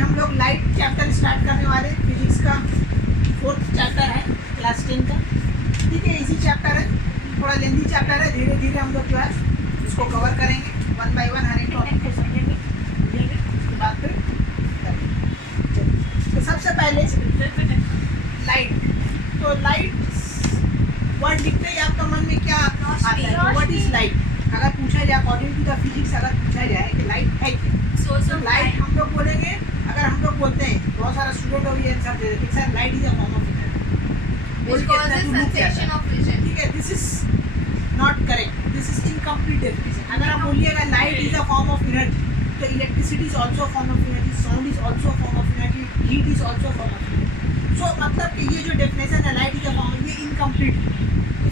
हम लोग light chapter start करने वाले, फिजिक्स का 4th चैप्टर है क्लास 10 का। ठीक है, इसी चैप्टर है, थोड़ा लेंथी चैप्टर है, धीरे धीरे हम लोग जो है इसको कवर करेंगे 1 बाय 1 हर एक टॉपिक को समझेंगे, उसके बाद फिर करेंगे। तो सबसे पहले लाइट, तो लाइट वर्ड लिखते ही आपका मन में क्या आता है? What is light? अगर पूछा जाए अकॉर्डिंग टू द फिजिक्स, अगर पूछा जाए कि लाइट है क्या, तो लाइट हम लोग बोलेंगे, अगर हम लोग बोलते हैं, बहुत सारा स्टूडेंट हो ये आंसर दे देते हैं sir light is a form of energy. ठीक है, this is not correct, this is incomplete definition. अगर आप बोलिएगा light is a form of energy, तो electricity is also a form of energy, sound is also a form of energy, heat is also a form of energy. So मतलब कि ये जो definition है light is a form, ये incomplete,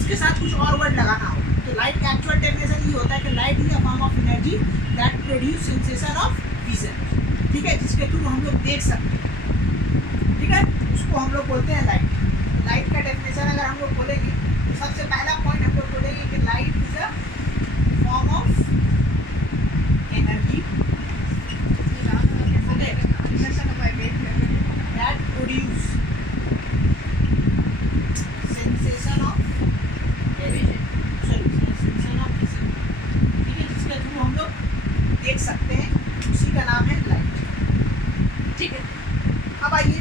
इसके साथ कुछ और वर्ड लगाना हो। तो लाइट का एक्चुअल डेफिनेशन ये होता है कि light is a form of energy that produce sensation of vision. ठीक है, जिसके थ्रू हम लोग देख सकते हैं। ठीक है, उसको हम लोग बोलते हैं लाइट। लाइट का डेफिनेशन अगर हम लोग बोलेंगे, तो सबसे पहला पॉइंट हम लोग बोलेंगे कि light is a form of energy that produce sensation of हम लोग देख सकते हैं, उसी का नाम है लाइट। ठीक है, अब आइए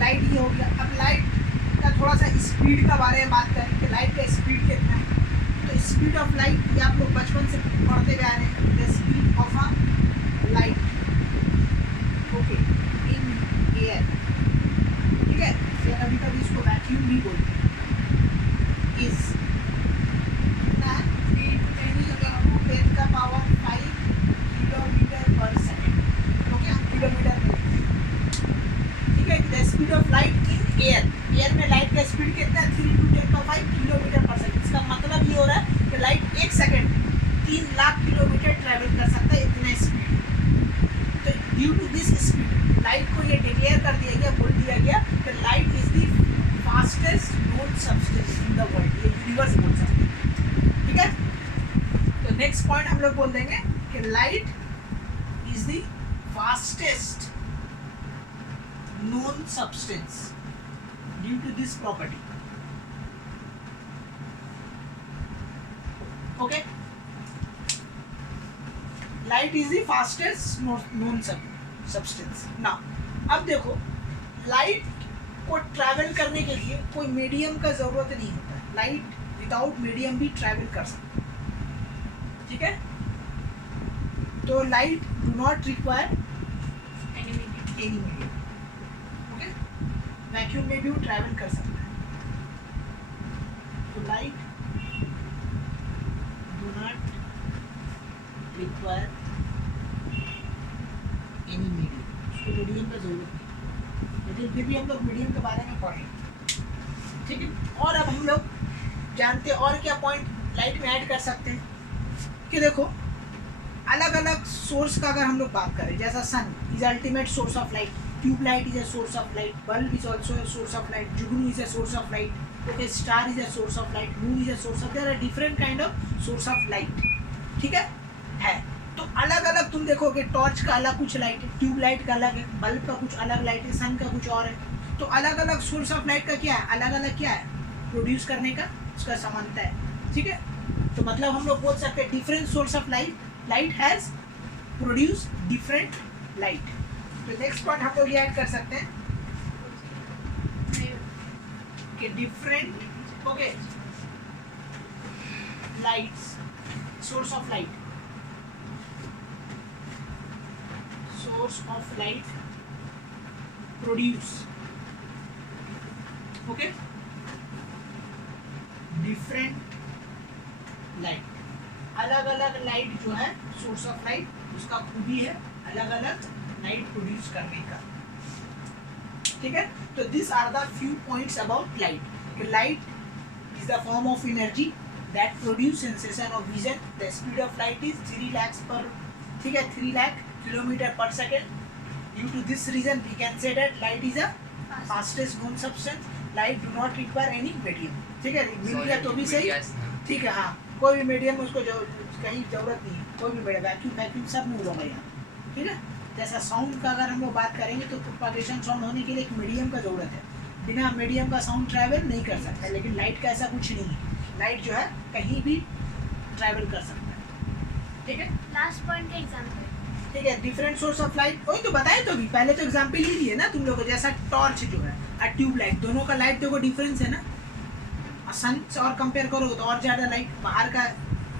लाइट ये हो गया। अब लाइट का थोड़ा सा स्पीड का बारे में बात करें कि लाइट का स्पीड कितना है। तो स्पीड ऑफ लाइट ये आप लोग बचपन से पढ़ते हुए आ रहे हैं, the speed of a light okay in air. ठीक है, कभी कभी इसको वैक्यूम भी बोलते हैं, इज का power 5 kilometre per second. Okay, हम किलोमीटर में, ठीक है। The speed of light in air, air में लाइट का स्पीड कितना है? 3 × 10⁵ किलोमीटर पर सेकेंड। इसका मतलब ये हो रहा है कि light 1 second 3 lakh kilometre travel कर सकता है, इतना स्पीड। तो due to this speed light को ये डिक्लेयर कर दिया गया, बोल दिया गया कि light is the fastest known substance in the world. ये यूनिवर्स बोल सकते हैं। ठीक है, तो नेक्स्ट पॉइंट हम लोग बोल देंगे कि light is the fastest known substance due to this property. Okay, light is the fastest known substance. Now अब देखो, लाइट को ट्रैवल करने के लिए कोई मीडियम का जरूरत नहीं होता है, लाइट विदाउट मीडियम भी ट्रैवल कर सकती है। ठीक है, तो light do not require any medium. Vacuum में भी वो ट्रैवल कर सकता है। तो light do not require any medium, उसको मीडियम का जरूरत नहीं, लेकिन फिर भी हम लोग मीडियम के बारे में पढ़ें। ठीक है, और अब हम लोग जानते हैं और क्या पॉइंट लाइट में ऐड कर सकते हैं कि देखो, अलग अलग सोर्स का अगर हम लोग बात करें, जैसा sun is ultimate source of light, tube light is a source of light, bulb is also a source of light, जुगनू is a source of light, okay, star is a source of light, moon is a source of, there are different kind of source of light। ठीक है, तो अलग अलग तुम देखोगे, torch का अलग कुछ लाइट है, ट्यूब लाइट का अलग है, बल्ब का कुछ अलग लाइट है, सन का कुछ और है। तो अलग अलग सोर्स ऑफ लाइट का क्या है, अलग अलग क्या है, प्रोड्यूस करने का उसका समानता है। ठीक है, तो मतलब हम लोग बोल सकते हैं different source of light has produce different light. तो नेक्स्ट पॉइंट हम लोग ये ऐड कर सकते हैं कि different okay lights, source of light produce okay different light. अलग अलग लाइट जो है सोर्स ऑफ लाइट, उसका खूबी है अलग अलग लाइट प्रोड्यूस करने का। ठीक है, तो this are the few points about light. Light is the form of energy that produce sensation of vision. The speed of light is 3 lakh per, ठीक है, 3 lakh kilometre per second. Due to this reason we can say that light is a fastest known substance. Light do not require any medium. ठीक है, मिल गया तो भी सही। ठीक है, हाँ, कोई भी मीडियम उसको कहीं जरूरत नहीं है, कोई भी मीडियम, वैक्यूम सब मूव होगा यहाँ। ठीक है, जैसा साउंड का अगर हम लोग बात करेंगे तो प्रोपागेशन साउंड होने के लिए एक मीडियम का ज़रूरत है, बिना मीडियम का साउंड ट्रैवल नहीं कर सकता। लेकिन लाइट का ऐसा कुछ नहीं है, लाइट जो है कहीं भी ट्रैवल कर सकता है। ठीक है, लास्ट पॉइंट का एग्जांपल। ठीक है, डिफरेंट सोर्स ऑफ लाइट वही तो बताए तो भी, पहले तो एग्जांपल ही दिए ना तुम लोगों को, जैसा टॉर्च जो है और ट्यूब लाइट, दोनों का लाइट देखो डिफरेंस है ना। और सन से और कंपेयर करोगे तो और ज़्यादा लाइट बाहर का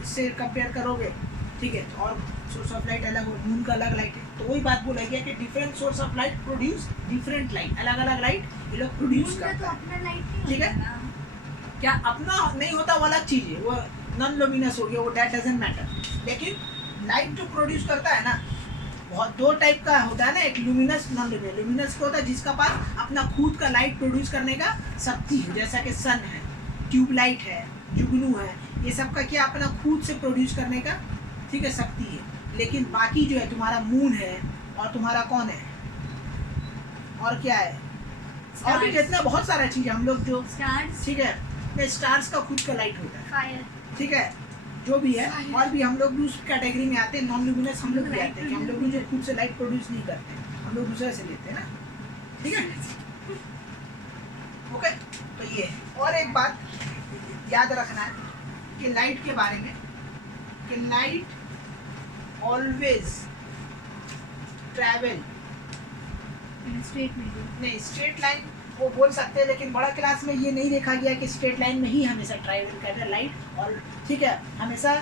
इससे कंपेयर करोगे, ठीक है, तो और सोर्स ऑफ लाइट अलग हो, मून का अलग लाइट है। तो वही बात बोला गया कि different source of light produce different light, अलग अलग लाइट ये लोग प्रोड्यूस करते हैं। अपना लाइट नहीं ठीक है, होता ना। क्या अपना नहीं होता वो अलग चीज़ है, वो नॉन लुमिनस हो गया, वो दैट डजंट मैटर। लेकिन लाइट जो प्रोड्यूस करता है ना, बहुत दो टाइप का होता है ना, एक लुमिनस नॉन लुमिनस। लुमिनस को होता है जिसका पास अपना खुद का लाइट प्रोड्यूस करने का शक्ति है, जैसा कि सन है, ट्यूब लाइट है, जुगनू है, ये सब का क्या अपना खुद से प्रोड्यूस करने का, ठीक है, शक्ति है। लेकिन बाकी जो है तुम्हारा मून है और तुम्हारा कौन है और क्या है, और भी जितना बहुत सारा चीज़ है हम लोग जो, स्टार्स, ठीक है, स्टार्स का खुद का लाइट होता है, फायर, ठीक है, जो भी है। और भी हम लोग भी उस कैटेगरी में आते हैं, नॉन लुमिनस हम लोग भी आते हैं कि हम लोग भी जो खुद से लाइट प्रोड्यूस नहीं करते, हम लोग दूसरे से लेते हैं ना। ठीक है, ओके, तो ये और एक बात याद रखना है कि लाइट के बारे में, कि light always travel, straight medium, नहीं स्ट्रेट लाइन वो बोल सकते हैं, लेकिन बड़ा क्लास में ये नहीं देखा गया कि स्ट्रेट लाइन में ही हमेशा ट्रैवल करता है लाइट, और ठीक है, हमेशा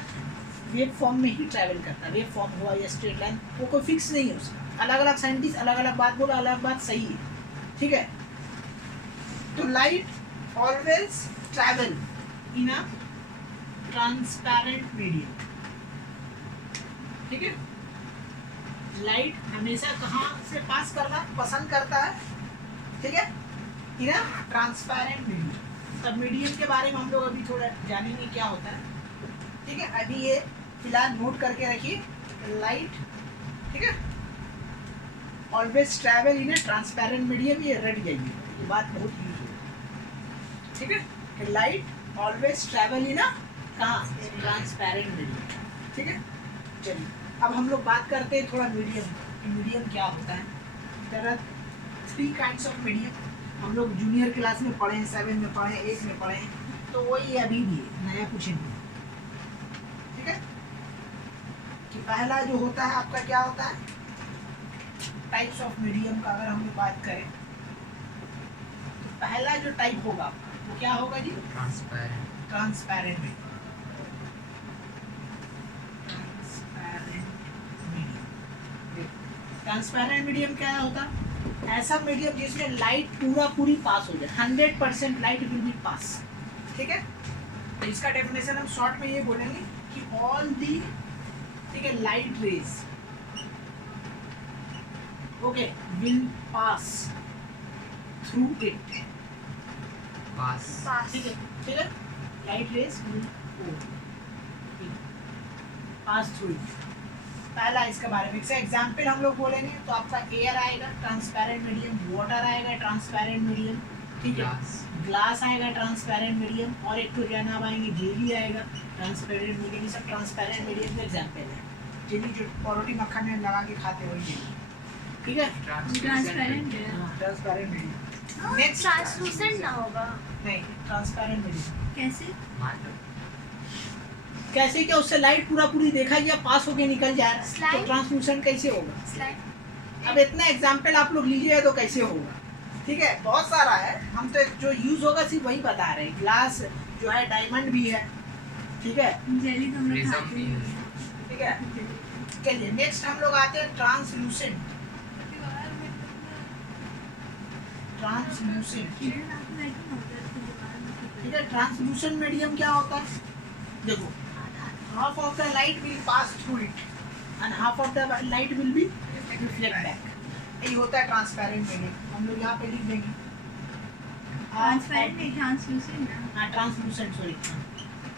वेव फॉर्म में ही ट्रैवल करता है। वेव फॉर्म हुआ या स्ट्रेट लाइन, वो कोई फिक्स नहीं है उसका, अलग अलग साइंटिस्ट अलग अलग बात बोला, अलग बात सही है। ठीक है, तो light always travel in a transparent medium. ठीक है, लाइट हमेशा कहाँ से पास करना पसंद करता है, ठीक है, इन अ ट्रांसपेरेंट मीडियम। तब मीडियम के बारे में हम लोग अभी थोड़ा जानेंगे क्या होता है। ठीक है, अभी ये फिलहाल नोट करके रखिए, लाइट, ठीक है, always travel in a transparent medium, ये रट जाइए, ये बात बहुत यूज है। ठीक है, कि लाइट ऑलवेज ट्रैवल इन अ कहाँ, ट्रांसपेरेंट मीडियम। ठीक है, चलिए अब हम लोग बात करते हैं थोड़ा मीडियम। मीडियम क्या होता है? There are 3 kinds of medium. हम लोग जूनियर क्लास में पढ़े हैं, 7 में पढ़े हैं, 8 में पढ़े हैं, तो वही अभी भी नया कुछ नहीं। ठीक है, कि पहला जो होता है आपका क्या होता है, टाइप्स ऑफ मीडियम का अगर हम लोग बात करें तो पहला जो टाइप होगा आपका वो क्या होगा जी? Transparent. Transparent medium. Transparent medium क्या होता है? ऐसा मीडियम जिसमें लाइट पूरी पास हो जाए, 100% लाइट विल बी पास। ठीक है, तो इसका डेफिनेशन हम शॉर्ट में ये बोलेंगे कि ऑल दी, ठीक है, light rays, okay, will pass through it. Pass, ठीक है, ठीक है, light rays will pass through it. पहला इसके बारे में एग्जाम्पल हम लोग बोलेंगे तो आपका एयर आएगा ट्रांसपेरेंट मीडियम, वाटर आएगा ट्रांसपेरेंट मीडियम, ठीक है, ग्लास आएगा ट्रांसपेरेंट मीडियम, और एक तो क्या नाम आएंगे, जेली आएगा ट्रांसपेरेंट मीडियम। ये सब ट्रांसपेरेंट मीडियम के एग्जाम्पल है। जेली जो परोटी मक्खन में लगा के खाते वही जेली। ठीक है, ट्रांसपेरेंट है, ट्रांसपेरेंट मीडियम। नेक्स्ट ट्रांसलूसेंट ना होगा, नहीं, ट्रांसपेरेंट मीडियम। कैसे? कैसे क्या, उससे लाइट पूरी देखा गया पास होके निकल जा रहा है, तो ट्रांसलूसेंट कैसे होगा? स्लाइड। अब इतना एग्जाम्पल आप लोग लीजिए तो कैसे होगा? ठीक है, बहुत सारा है, हम तो जो यूज होगा सिर्फ वही बता रहे हैं। ग्लास जो है डायमंड भी है, ठीक है, जेली तो हम लोग खाते ही हैं। ठीक है। चलिए नेक्स्ट हम लोग आते हैं ट्रांसलूसेंट। ट्रांसलूसेंट, ठीक है, ट्रांसलूसेंट मीडियम क्या होता है? देखो, half of the light will pass through it and half of the light will be reflect back. यही होता है ट्रांसपेरेंट मीडियम। हम लोग यहाँ पे लिख देंगे ट्रांसपेरेंट नहीं, ट्रांसलूसेंट ना। हाँ, translucent, sorry.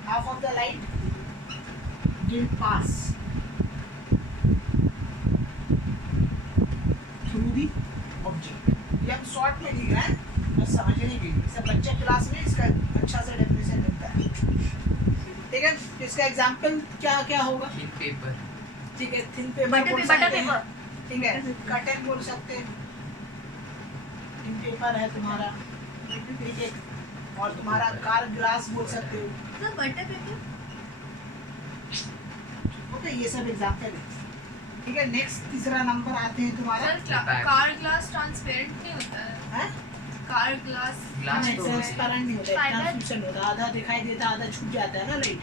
half of the light will pass through the object। ये हम शॉर्ट में लिख रहे हैं, बस समझने के लिए। सब बच्चे क्लास में इसका अच्छा सा डेफिनेशन मिलता है। ठीक है, इसका एग्जांपल क्या क्या होगा? थिन पेपर, ठीक है, थिन पेपर, बटर पेपर, ठीक है, कर्टेन बोल सकते हैं, इन पेपर है तुम्हारा, ठीक है, और तुम्हारा कार ग्लास बोल सकते हो। तो बटर पेपर ओके, ये सब एग्जाम्पल है, ठीक है। नेक्स्ट तीसरा नंबर आते हैं तुम्हारा, कार ग्लास ट्रांसपेरेंट नहीं होता है। है कार ग्लास ट्रांसपेरेंट नहीं होता है, Fiber? ट्रांसल्यूशन होता है, आधा दिखाई देता आधा छूट जाता है ना लाइट।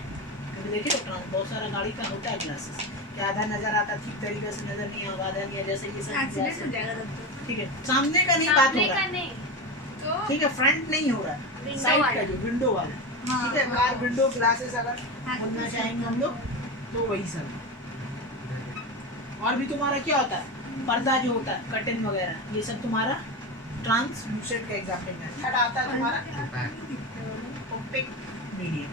कभी देखे हो बहुत सारा गाड़ी का होता है ग्लासेस कि आधा नजर आता ठीक तरीके से नजर नहीं आ, आधा नहीं है, जैसे ये सब एक्सीडेंट हो जाएगा तब तो। ठीक है। सामने का नहीं बात हो सामने रहा का है, नहीं तो ठीक है, फ्रंट नहीं हो रहा है, Window साइड वाला। का जो विंडो वाला, हाँ, ठीक है, हाँ। कार विंडो ग्लासेस अगर हाँ, बोलना तो चाहेंगे हम लोग तो वही सब। और भी तुम्हारा क्या होता है, पर्दा जो होता है, कर्टेन वगैरह, ये सब तुम्हारा ट्रांसलूसेंट का एग्जाम्पल है। थर्ड आता है तुम्हारा ओपेक मीडियम।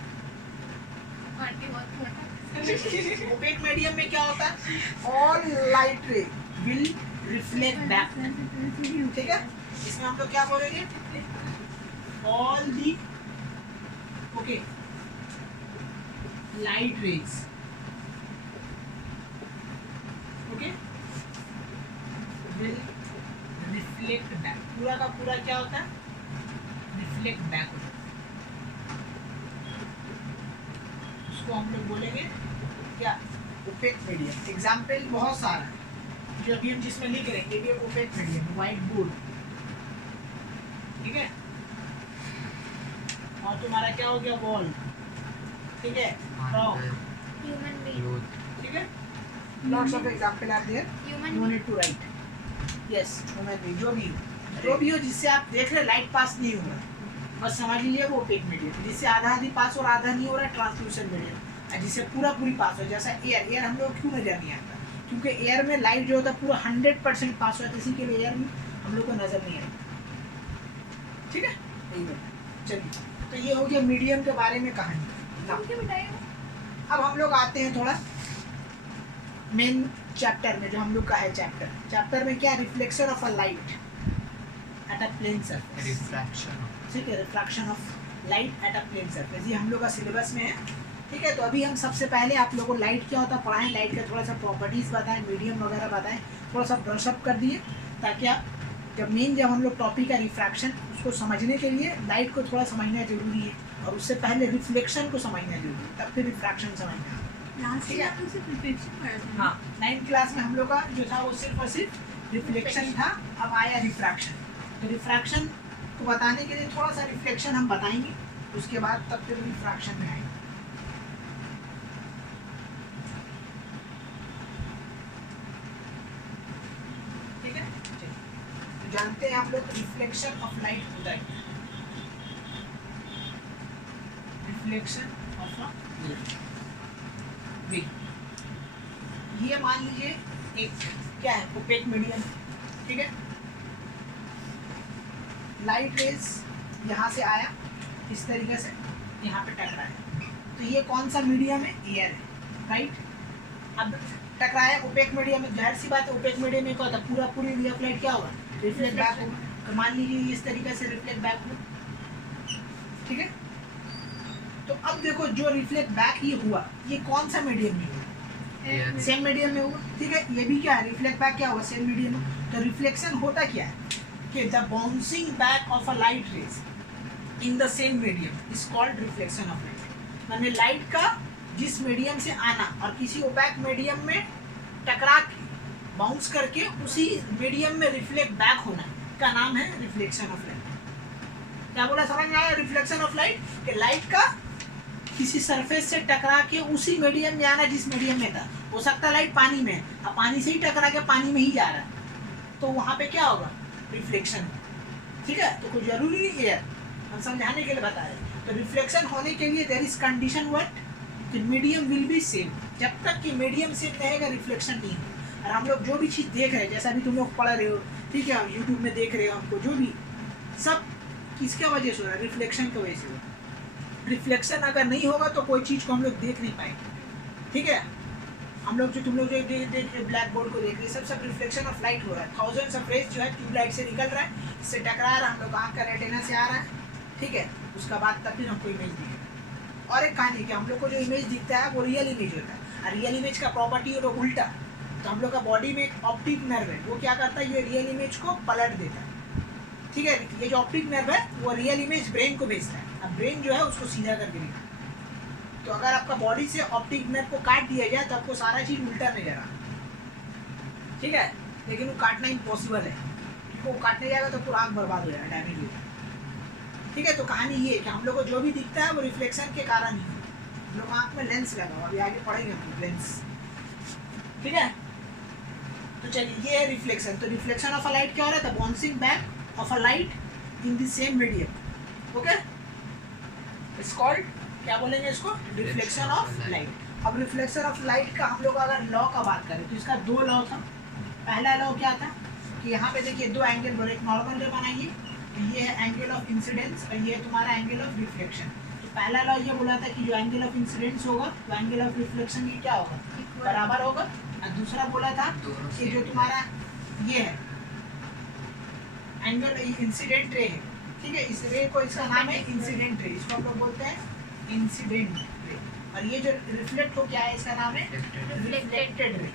ओपेक मीडियम में क्या होता है, ऑल लाइट रे विल रिफ्लेक्ट बैक, ठीक है। इसमें हम लोग क्या बोलेंगे, all the okay light rays, okay, will reflect back, पूरा का पूरा क्या होता है, रिफ्लेक्ट बैक होता है, उसको हम लोग बोलेंगे क्या, ओपेक मीडियम। एग्जाम्पल बहुत सारा है जो अभी हम जिसमें लिख रहे हैं, ये भी ओपेक मीडियम, व्हाइट बोर्ड, ठीक है। और तुम्हारा क्या हो गया, वॉल, ठीक है, फ्रॉक, ह्यूमन बीइंग ठीक है। Lots of example are there, human no need to right, yes human being, जो भी हो जिससे आप देख रहे लाइट पास नहीं हो रहा, बस समझ लीजिए वो ओपेक मीडियम। जिससे आधा आधी पास और आधा नहीं हो रहा है, ट्रांसल्यूसेंट मीडियम। और जिससे पूरा पूरी पास हो, जैसा एयर हम लोग क्यों नजर नहीं आता, क्योंकि एयर में लाइट जो होता है पूरा 100% पास होता है, इसी के लिए एयर में हम लोग को नजर नहीं आता, ठीक है। यही बात। चलिए, तो ये हो गया मीडियम के बारे में कहानी। अब हम लोग आते हैं थोड़ा मेन चैप्टर में, जो हम लोग का है चैप्टर में क्या, reflection of a light at a plane surface, refraction, ठीक है, refraction of light at a plane surface, ये हम लोग का सिलेबस में है, ठीक है। तो अभी हम सबसे पहले आप लोगों को लाइट क्या होता है पढ़ाएं, लाइट का थोड़ा सा प्रॉपर्टीज़ बताएं, मीडियम वगैरह बताएं, थोड़ा सा ब्रशअप कर दिए, ताकि आप जब हम लोग टॉपिक है रिफ्रैक्शन, उसको समझने के लिए लाइट को थोड़ा समझना जरूरी है, और उससे पहले रिफ्लेक्शन को समझना जरूरी है, तब फिर रिफ्रैक्शन समझना। लास्ट ठीक ईयर है। आप लोग सिर्फ रिफ्लेक्शन पढ़ा था। हाँ, 9th क्लास में हम लोग का जो था वो सिर्फ और सिर्फ रिफ्लेक्शन था, अब आया रिफ्रैक्शन। तो रिफ्रैक्शन को बताने के लिए थोड़ा सा रिफ्लेक्शन हम बताएंगे, उसके बाद तब फिर रिफ्रैक्शन में आएंगे। ठीक है, चलिए। तो जानते हैं आप लोग रिफ्लेक्शन ऑफ लाइट होता है, रिफ्लेक्शन ऑफ लाइट। ये मान लीजिए एक क्या है, ओपेक मीडियम, ठीक है। लाइट रेज यहाँ से आया इस तरीके से, यहाँ पे टकराया, तो ये कौन सा मीडियम है, एयर है, राइट। अब टकराया ओपेक मीडियम में, जाहिर सी बात है ओपेक मीडियम में क्या होता है, पूरा पूरी रे ऑफ लाइट क्या होगा, रिफ्लेक्ट बैक होगा। तो मान लीजिए इस तरीके से रिफ्लेक्ट बैक हुआ, ठीक है। तो अब देखो जो रिफ्लेक्ट बैक ये हुआ, ये कौन सा मीडियम में हुआ, सेम मीडियम में हुआ, ठीक है। ये भी क्या है, रिफ्लेक्ट बैक क्या हुआ, सेम मीडियम में। तो रिफ्लेक्शन होता क्या है कि the bouncing back of a light rays in the same medium is called reflection of light. माने लाइट का जिस मीडियम से आना और किसी ओपैक मीडियम में टकरा के बाउंस करके उसी मीडियम में रिफ्लेक्ट बैक होना का नाम है रिफ्लेक्शन ऑफ लाइट। क्या बोला, समझ में आया, रिफ्लेक्शन ऑफ लाइट कि लाइट का किसी सरफेस से टकरा के उसी मीडियम में आना जिस मीडियम में था। हो सकता है लाइट पानी में है, अब पानी से ही टकरा के पानी में ही जा रहा है, तो वहाँ पे क्या होगा, रिफ्लेक्शन, ठीक है। तो कोई जरूरी नहीं है, हम समझाने के लिए बता रहे हैं। तो रिफ्लेक्शन होने के लिए देयर इज कंडीशन व्हाट, कि मीडियम विल बी सेम। जब तक कि मीडियम सेम रहेगा रिफ्लेक्शन नहीं होगा। और हम लोग जो भी चीज़ देख रहे हैं, जैसा भी तुम लोग पढ़ रहे हो, ठीक है, यूट्यूब में देख रहे हो, हमको जो भी सब किसके वजह से हो रहा है, रिफ्लेक्शन की वजह से हो रहा है। रिफ्लेक्शन अगर नहीं होगा तो कोई चीज़ को हम लोग देख नहीं पाएंगे, ठीक है। हम लोग जो तुम लोग जो देख रहे ब्लैक बोर्ड को देख रहे हैं, सब रिफ्लेक्शन ऑफ लाइट हो रहा है। थाउजेंड्स ऑफ रेज जो है ट्यूबलाइट से निकल रहा है, इससे टकरा रहा है, हम लोग आँख का रेटिना से आ रहा है, ठीक है। उसका बाद तब फिर हमको इमेज दिखेगा। और एक कहानी कि हम लोग को जो इमेज दिखता है वो रियल इमेज होता है, और रियल इमेज का प्रॉपर्टी होता है उल्टा, तो हम लोग का बॉडी में एक ऑप्टिक नर्व है, वो क्या करता है, ये रियल इमेज को पलट देता है। ठीक है, ये जो ऑप्टिक नर्व है वो रियल इमेज ब्रेन को भेजता है, अब ब्रेन जो है उसको सीधा करके दिखाता है। तो अगर आपका बॉडी से ऑप्टिक नर्व को काट दिया जाए तो आपको सारा चीज़ उल्टा नजर आ, ठीक है, लेकिन वो काटना इम्पॉसिबल है, वो काटने जाएगा तो पूरा आँख बर्बाद हो जाएगा, डैमेज हो जाएगा। ठीक है, तो कहानी ये है कि हम लोग को जो भी दिखता है वो रिफ्लेक्शन के कारण ही है। हम लोग आँख में लेंस लगा हुआ, अभी आगे पढ़ेंगे हम लेंस। ठीक है, तो चलिए ये है रिफ्लेक्शन। तो रिफ्लेक्शन ऑफ अ लाइट क्या हो रहा है, the bouncing back of a light in the same medium. Okay, it's called, क्या बोलेंगे इसको, रिफ्लेक्शन ऑफ लाइट। अब रिफ्लेक्शन ऑफ लाइट का हम लोग अगर लॉ का बात करें तो इसका दो लॉ था। पहला लॉ क्या था कि यहाँ पे देखिए दो एंगल बोले, एक नॉर्मल रे बनाइए, ये है एंगल ऑफ इंसिडेंस और ये तुम्हारा एंगल ऑफ रिफ्लेक्शन। तो पहला लॉ ये बोला था कि जो एंगल ऑफ इंसिडेंस होगा तो एंगल ऑफ रिफ्लेक्शन की क्या होगा, बराबर होगा। और दूसरा बोला था कि जो तुम्हारा ये है एंगल इंसिडेंट रे है, ठीक है, इस रे को, इसका नाम है इंसिडेंट रे, इसको हम लोग बोलते हैं इंसिडेंट रे। और ये जो रिफ्लेक्ट हो क्या है, इसका नाम है रिफ्लेक्टेड रे।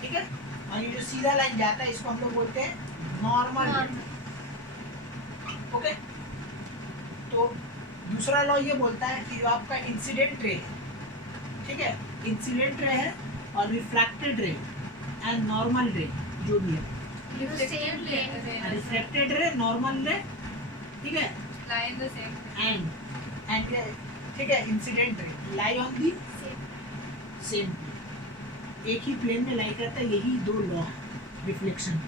ठीक है, और ये जो सीधा लाइन जाता है इसको हम लोग बोलते हैं नॉर्मल रे। ओके, तो दूसरा लॉ ये बोलता है कि जो आपका इंसिडेंट रे है, ठीक है, इंसिडेंट रे है और रिफ्रैक्टेड रे एंड नॉर्मल रे जो भी है, रिफ्रैक्टेड रे, नॉर्मल रे, ठीक है, एंड ठीक है, incident ray lie on the same, एक ही प्लेन में लाई करता है। यही दो लॉ है रिफ्लेक्शन।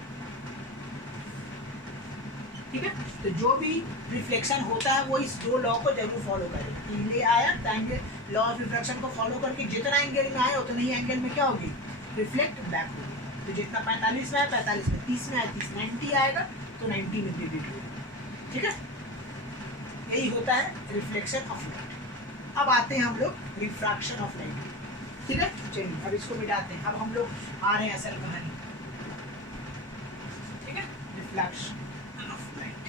ठीक है, तो जो भी रिफ्लेक्शन होता है वो इस दो लॉ को जरूर फॉलो करे। ये आया तो लॉ ऑफ रिफ्लेक्शन को फॉलो करके जितना एंगल में आए उतना ही एंगल में क्या होगी, रिफ्लेक्ट बैक होगी। तो जितना 45 में आया 45 में, 30 में आया 30, 90 आएगा तो 90 में रिपीट होगा। ठीक है, यही होता है रिफ्लेक्शन ऑफ लाइट। अब आते हैं हम लोग रिफ्रैक्शन ऑफ लाइट। ठीक है, चलिए अब इसको मिटाते हैं। अब हम लोग आ रहे हैं असल कहानी। ठीक है, रिफ्लेक्शन ऑफ लाइट,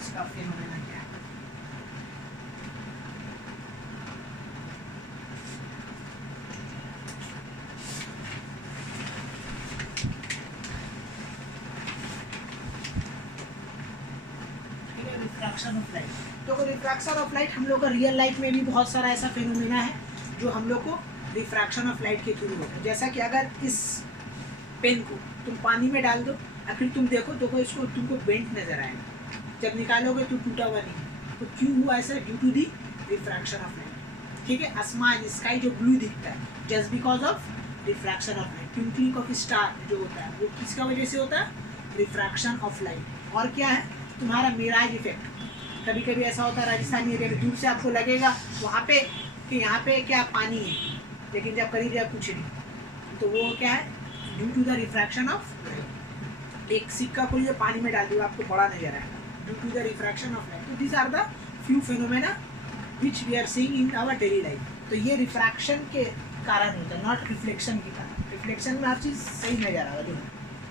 इसका फेनोमेना क्या है। रिफ्रैक्शन ऑफ लाइट, तो रिफ्रैक्शन ऑफ लाइट हम लोग का रियल लाइफ में भी बहुत सारा ऐसा फेनोमेना है जो हम लोग को रिफ्रैक्शन ऑफ लाइट के थ्रू होता है। जैसा कि अगर इस पेन को तुम पानी में डाल दो और फिर तुम देखो तो इसको तुमको बेंट नजर आएगा, जब निकालोगे तो टूटा हुआ नहीं। तो क्यों हुआ ऐसा, due to the refraction of light. ठीक है, आसमान स्काई जो ब्लू दिखता है just because of refraction of light. Twinkling of star जो होता है वो किसका वजह से होता है, रिफ्रैक्शन ऑफ लाइट। और क्या है, तुम्हारा मिराज इफेक्ट। कभी कभी ऐसा होता है राजस्थान एरिया में दूर से आपको लगेगा वहाँ पे कि यहाँ पे क्या पानी है, लेकिन जब करीब जाए कुछ नहीं, तो वो क्या है, due to the refraction of light. एक सिक्का को लिए पानी में डाल दिया आपको बड़ा नजर आएगा, due to the refraction of light. तो this are the few phenomena which we are seeing in our daily life. तो ये रिफ्रैक्शन के कारण होता है, नॉट रिफ्लेक्शन के कारण। रिफ्लेक्शन में हर चीज़ सही नजर आ रहा है। जो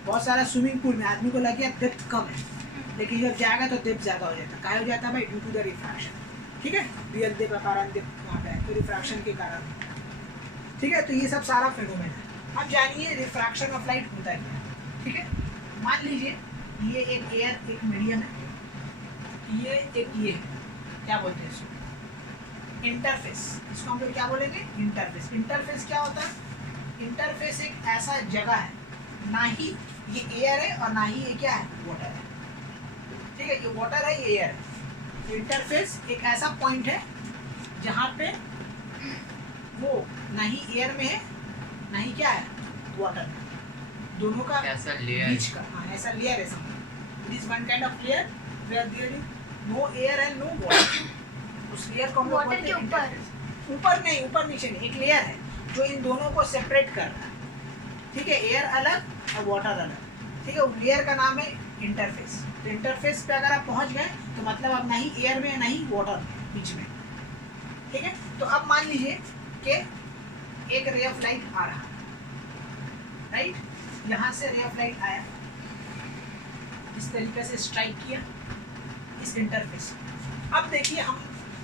बहुत सारा स्विमिंग पूल में आदमी को लगे डेप्थ कम है, लेकिन जब जाएगा तो डेप्थ ज़्यादा हो जाता है। क्या हो जाता है भाई, ड्यू टू द रिफ्रैक्शन। ठीक है, रियल डेप्थ का कारण डेप्थ वहाँ पे है, तो रिफ्रैक्शन के कारण। ठीक है, तो ये सब सारा फेनोमेना है। अब जानिए रिफ्रैक्शन ऑफ लाइट होता है क्या। ठीक है, मान लीजिए ये एक एयर, एक मीडियम है, ये एक ये है, क्या बोलते हैं इसको, इंटरफेस। इसको हम लोग क्या बोलेंगे, इंटरफेस। इंटरफेस क्या होता है, इंटरफेस एक ऐसा जगह है, ना ही ये एयर है और ना ही ये क्या है, वाटर है। ठीक है, ये वाटर है, ये एयर है। इंटरफेस एक ऐसा पॉइंट है जहाँ पे वो ना ही एयर में है ना ही क्या है, वाटर में, दोनों का ऐसा लेयर बीच का, हाँ ऐसा लेयर है। समझो it is one kind of layer where there is no air and no water. उस लेयर को हम लोग बोलते हैं इंटरफेस। ऊपर नहीं, ऊपर नीचे नहीं, एक लेयर है जो इन दोनों को सेपरेट कर रहा है। ठीक है, एयर अलग और वाटर अलग। ठीक है, उस लेयर का नाम है इंटरफेस। तो इंटरफेस पे अगर आप पहुंच गए तो मतलब आप ना ही एयर में ना ही वाटर में, बीच में। ठीक है, तो अब मान लीजिए कि एक रे ऑफ लाइट आ रहा है, राइट, यहाँ से रे ऑफ लाइट आया, इस तरीके से स्ट्राइक किया इस इंटरफेस। अब देखिए हम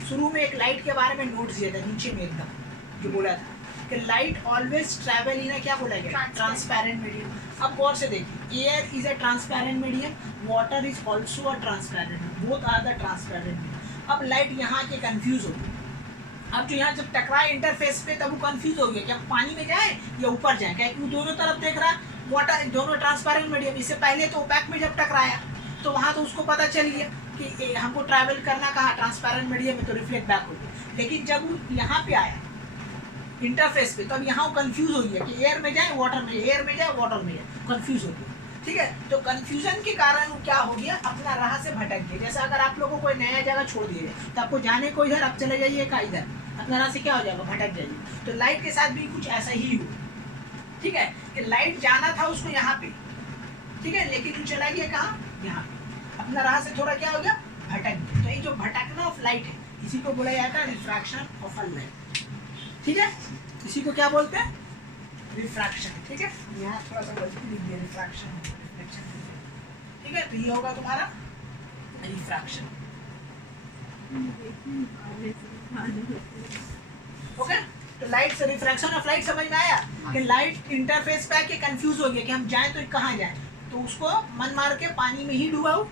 शुरू में एक लाइट के बारे में नोट किया था नीचे में एकदम, जो बोला था कि लाइट ऑलवेज ट्रैवल इन क्या बोला गया, ट्रांसपेरेंट मीडियम। अब गौर से देखिए, air is a transparent medium, water is also a transparent, both are the transparent medium. अब लाइट यहाँ के कंफ्यूज हो गई, अब जो यहाँ जब टकराए इंटरफेस पे तब वो कंफ्यूज हो गया कि अब पानी में जाए या ऊपर जाए, क्या वो दोनों तरफ देख रहा है, वाटर दोनों ट्रांसपेरेंट मीडियम। इससे पहले तो ओपैक में जब टकराया तो वहाँ तो उसको पता चल गया कि हमको ट्रैवल करना कहाँ, ट्रांसपेरेंट मीडियम में, तो रिफ्लेक्ट बैक हो गया। लेकिन जब वो यहाँ पे आया इंटरफेस पे, तब यहाँ वो कंफ्यूज हो गया कि एयर में जाए वाटर में, एयर में जाए वाटर में जाए, कंफ्यूज हो गया। ठीक है, तो कंफ्यूजन के कारण वो क्या हो गया, अपना राह से भटक गया। जैसे अगर आप लोगों को कोई नया जगह छोड़ दिए तो आपको जाने को इधर, आप चले जाइए का इधर, अपना राह से क्या हो जाएगा, भटक जाइए। तो लाइट के साथ भी कुछ ऐसा ही हुआ। ठीक है, कि लाइट जाना था उसको यहाँ पे, ठीक है, लेकिन वो चला गया कहाँ, यहाँ पे, अपना राह से थोड़ा क्या हो गया, भटक गया। तो ये जो भटकना ऑफ लाइट है, इसी को बोला जाता है रिफ्रैक्शन ऑफ अ लाइट। ठीक है, इसी को क्या बोलते हैं, रिफ्रैक्शन। ठीक है, यहाँ थोड़ा सा गलती लिख दिया, रिफ्रैक्शन, रिफ्लेक्शन। ठीक है, तो ये होगा तुम्हारा रिफ्रैक्शन। ओके, तो लाइट से रिफ्रैक्शन ऑफ लाइट समझ में आया कि लाइट इंटरफेस पे आके कंफ्यूज हो गया कि हम जाएं तो कहाँ जाएं, तो उसको मन मार के पानी में ही डुबाओ,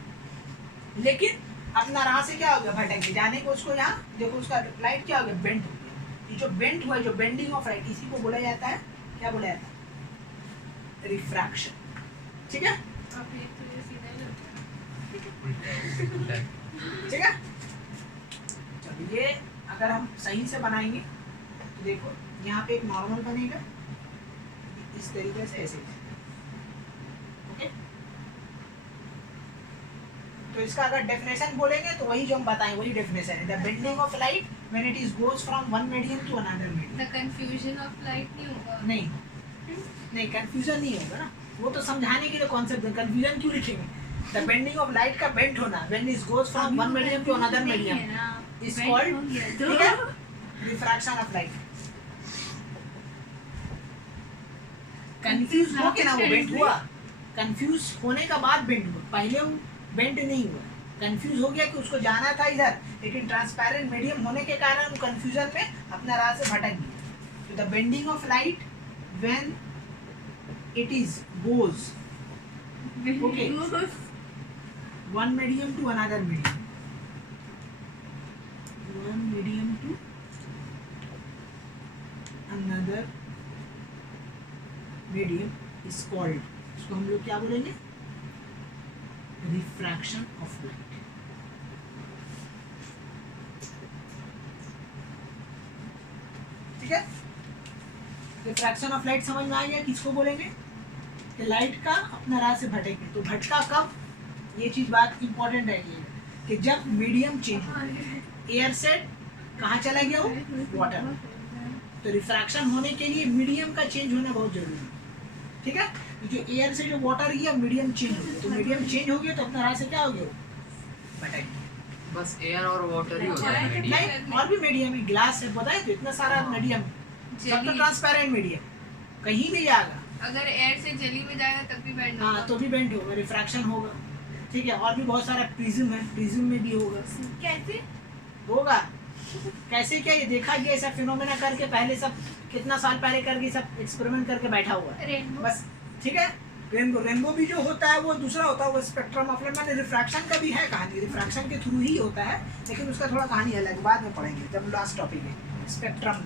लेकिन अपना राह से क्या हो गया, भटक गया। जाने को उसको यहाँ देखो, उसका लाइट क्या हो गया, बेंड हो गया। ये जो बेंड हुआ, जो बेंडिंग ऑफ लाइट, इसी को बोला जाता है, क्या बोला जाता है, रिफ्रैक्शन। ठीक है, ठीक है, चलो ये अगर हम सही से बनाएंगे तो देखो यहाँ पे एक नॉर्मल बनेगा इस तरीके से, ऐसे। ओके, तो इसका अगर डेफिनेशन बोलेंगे तो वही जो हम बताएं वही डेफिनेशन है, the bending of light when it is goes from one medium to another medium. The confusion of light नहीं होगा, नहीं नहीं, कंफ्यूजन नहीं होगा ना, वो तो समझाने के लिए कॉन्सेप्ट है, कंफ्यूजन क्यों लिखेंगे। द बेंडिंग ऑफ लाइट का बेंड होना when it goes from one medium to another medium is called, ठीक है, रिफ्रैक्शन ऑफ लाइट। कंफ्यूज हो के ना वो बेंड हुआ, कंफ्यूज होने का बाद बेंड हुआ, पहले वो बेंड नहीं हुआ। कंफ्यूज हो गया कि उसको जाना था इधर, लेकिन ट्रांसपेरेंट मीडियम होने के कारण वो कंफ्यूजन में अपना राह से भटक गया। तो the bending of light when it is goes, okay, one medium to another medium, one medium to another medium is called, इसको हम लोग क्या बोलेंगे, रिफ्रैक्शन ऑफ लाइट। ठीक है, रिफ्रैक्शन ऑफ लाइट समझ में आ गया, किसको बोलेंगे, कि लाइट का अपना राह से भटके। तो भटका कब, ये चीज बात इंपॉर्टेंट है कि जब मीडियम चेंज हो, एयर से कहाँ चला गया वो, वाटर। तो रिफ्रैक्शन होने के लिए मीडियम का चेंज होना बहुत जरूरी है। ठीक है, जो एयर से जो वाटर गया, मीडियम चेंज हो गया, तो मीडियम चेंज हो गया तो अपना राह से क्या हो गया, भटक गया। बस एयर और वाटर ही होता है मीडियम। नहीं, और भी मीडियम है, ग्लास है, बताए तो इतना सारा मीडियम, सब तो ट्रांसपेरेंट मीडियम, कहीं भी जाएगा। अगर एयर से जली में जाएगा तब भी बेंड होगा। हाँ, तो भी बेंड होगा, रिफ्रैक्शन होगा। ठीक है, और भी बहुत सारा प्रिज्म है, प्रिज्म में भी होगा। कैसे होगा, कैसे क्या, ये देखा गया, ऐसा फिनोमेना करके पहले, सब कितना साल पहले करके सब एक्सपेरिमेंट करके बैठा हुआ है रेनबो, बस। ठीक है, रेनबो, रेनबो भी जो होता है वो दूसरा होता है, वो स्पेक्ट्रम ऑफ लाइट। मैंने रिफ्रैक्शन का भी है कहानी, रिफ्रैक्शन के थ्रू ही होता है, लेकिन उसका थोड़ा कहानी अलग, बाद में पढ़ेंगे जब लास्ट टॉपिक है। स्पेक्ट्रम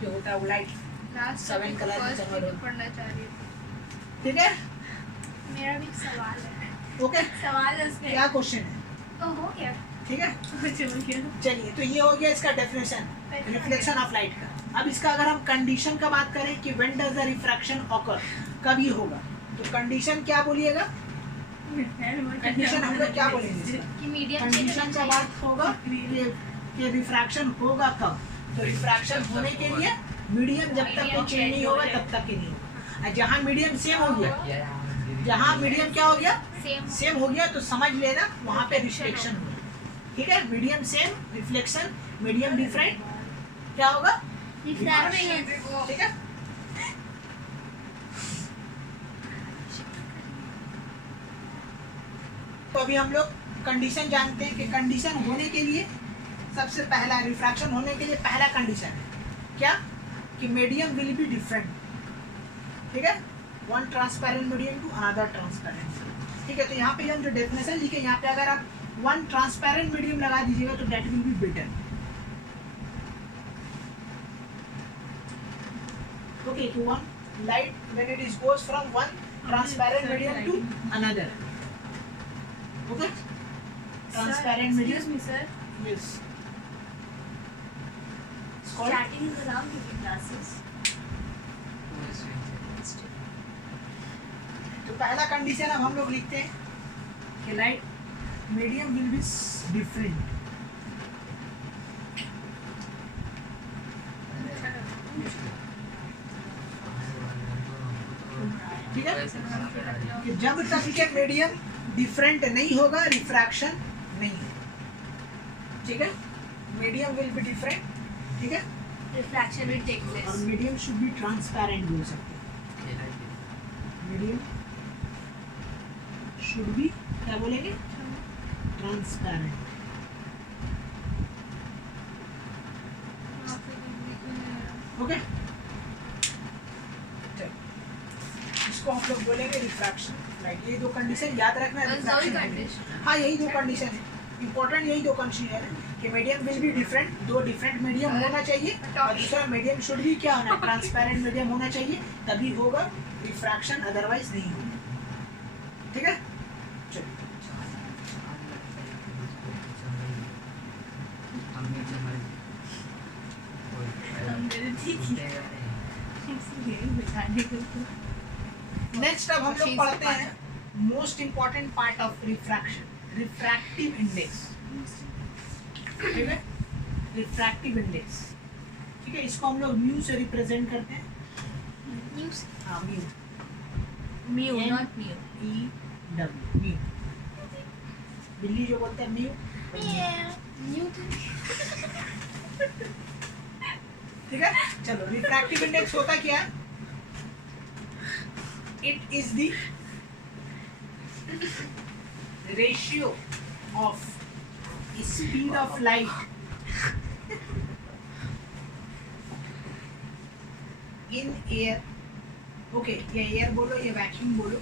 जो होता है वो लाइट, लास्ट 7 कलर में फर्स्ट चमक वीडियो पढ़ना चाह रही हूँ। ठीक है, मेरा भी एक सवाल है। ओके, सवाल है उसमें क्या क्वेश्चन है, तो हो गया, ठीक है, चलो गया। चलिए, तो ये हो गया इसका डेफिनेशन, रिफ्लेक्शन ऑफ लाइट का। अब इसका अगर हम कंडीशन का बात करें कि when does the refraction occur, कब ये होगा, तो कंडीशन क्या बोलिएगा, कंडीशन हम लोग क्या बोलेंगे इसका? कि मीडियम कंडीशन का बात होगा कि रिफ्रैक्शन होगा कब, तो रिफ्रैक्शन होने के लिए मीडियम जब तक कोई चेंज नहीं होगा तब तक ही नहीं होगा। जहाँ मीडियम सेम हो गया, जहाँ मीडियम क्या हो गया, सेम हो गया, तो समझ लेना वहाँ पे रिफ्लेक्शन होगा। ठीक है, medium same, reflection, medium different, क्या होगा, ठीक है। तो अभी हम लोग कंडीशन जानते हैं कि कंडीशन होने के लिए सबसे पहला, रिफ्रैक्शन होने के लिए पहला कंडीशन है क्या, कि मीडियम विल बी डिफरेंट, ठीक है, one transparent medium to another transparent, ठीक है। तो यहाँ पे हम जो डेफिनेशन लिखे, यहाँ पे अगर आप वन ट्रांसपेरेंट मीडियम लगा दीजिएगा तो that will be better. Okay, तो one light when it is goes from one transparent medium to another, okay, transparent medium, Excuse me, sir. Yes, called Chatting is allowed during classes. तो पहला condition अब हम लोग लिखते हैं कि light medium will be different, ठीक है, कि जब तक के मीडियम डिफरेंट नहीं होगा रिफ्रैक्शन नहीं है, ठीक है, मीडियम विल बी डिफरेंट, ठीक है, Refraction will take place. और मीडियम शुड बी ट्रांसपेरेंट बोल सकते हैं, मीडियम शुड बी क्या बोलेंगे, ट्रांसपेरेंट, ओके, इसको हम लोग बोलेंगे रिफ्रैक्शन लाइट। ये दो कंडीशन याद रखना है, बस दो ही रिफ्रैक्शन condition। हाँ यही दो कंडीशन है, इंपॉर्टेंट यही दो कंडीशन है कि मीडियम विल बी डिफरेंट, दो डिफरेंट मीडियम होना चाहिए, और दूसरा मीडियम शुड भी क्या होना, ट्रांसपेरेंट मीडियम होना चाहिए, तभी होगा रिफ्रैक्शन, अदरवाइज नहीं होगा, ठीक है। चलो नेक्स्ट अब हम लोग पढ़ते हैं most important part of refraction, refractive index, ठीक है, रिफ्रैक्टिव इंडेक्स, ठीक है, इसको हम लोग म्यू से रिप्रेजेंट करते हैं, News. हाँ mu, Mew, M- not mew. E W, mu, बिल्ली जो बोलते हैं म्यू, Newton. ठीक है। चलो रिफ्रैक्टिव इंडेक्स होता क्या है, it is the ratio of speed of light in air, okay, ये एयर बोलो, ये वैक्यूम बोलो,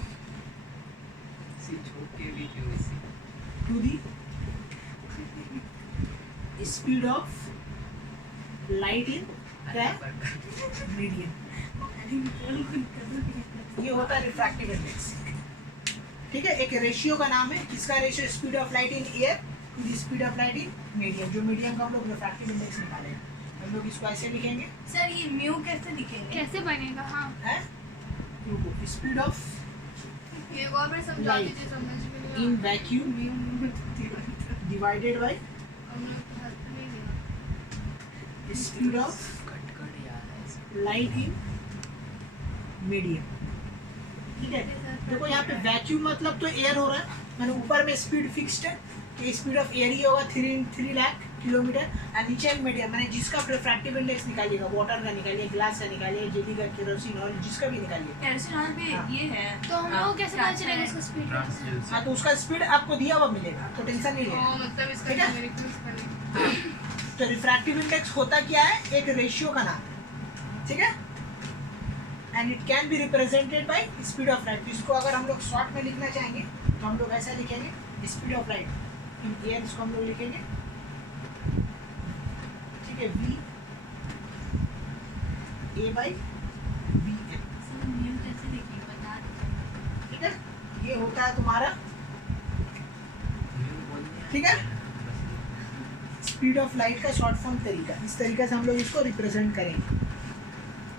to the speed of light in the medium, ये होता है रिफ्रैक्टिव इंडेक्स, ठीक है। एक रेशियो का नाम है, किसका ratio, speed of light in air to the speed of light in medium, जो मीडियम का हम लोग रिफ्रैक्टिव इंडेक्स निकालेंगे, हम लोग इसको ऐसे लिखेंगे, सर ये म्यू कैसे लिखेंगे? कैसे बनेगा? हाँ, है स्पीड ऑफ ये और बार समझा Light. दीजिए, समझ में नहीं इन वैक्यूम डिवाइडेड बाय हम लोग तो हाथ में नहीं लिया। Speed of light in medium, ठीक है। देखो यहाँ पे वैक्यूम मतलब तो एयर हो रहा है, मैंने ऊपर में स्पीड फिक्स्ड है, तो स्पीड ऑफ एयर ही होगा 3 लाख किलोमीटर, और नीचे मीडियम मैंने जिसका रिफ्रैक्टिव इंडेक्स निकालिएगा, वाटर का निकालिए, ग्लास का निकालिए, जेली का, केरोसिन ऑयल, जिसका भी निकालिए, केरोसिन पे हाँ। ये है तो हम लोग कैसे क्या पता चलेगा है? इसका स्पीड? हाँ तो उसका स्पीड आपको दिया हुआ मिलेगा, तो टेंशन नहीं लेना, मतलब इसका ठीक है? न्यूमेरिकल्स करें। तो रिफ्रैक्टिव इंडेक्स होता क्या है, एक रेशियो का नाम, ठीक है, and it can be represented by speed of light. इसको अगर हम लोग शॉर्ट में लिखना चाहेंगे तो हम लोग ऐसा लिखेंगे, speed of light in air, इसको हम लोग लिखेंगे, ठीक है, v a by v n, sir mu कैसे लिखेंगे बता दीजिए। ठीक है, ये होता है तुम्हारा, ठीक है, स्पीड ऑफ लाइट का शॉर्ट फॉर्म तरीका, इस तरीके से हम लोग इसको रिप्रेजेंट करेंगे,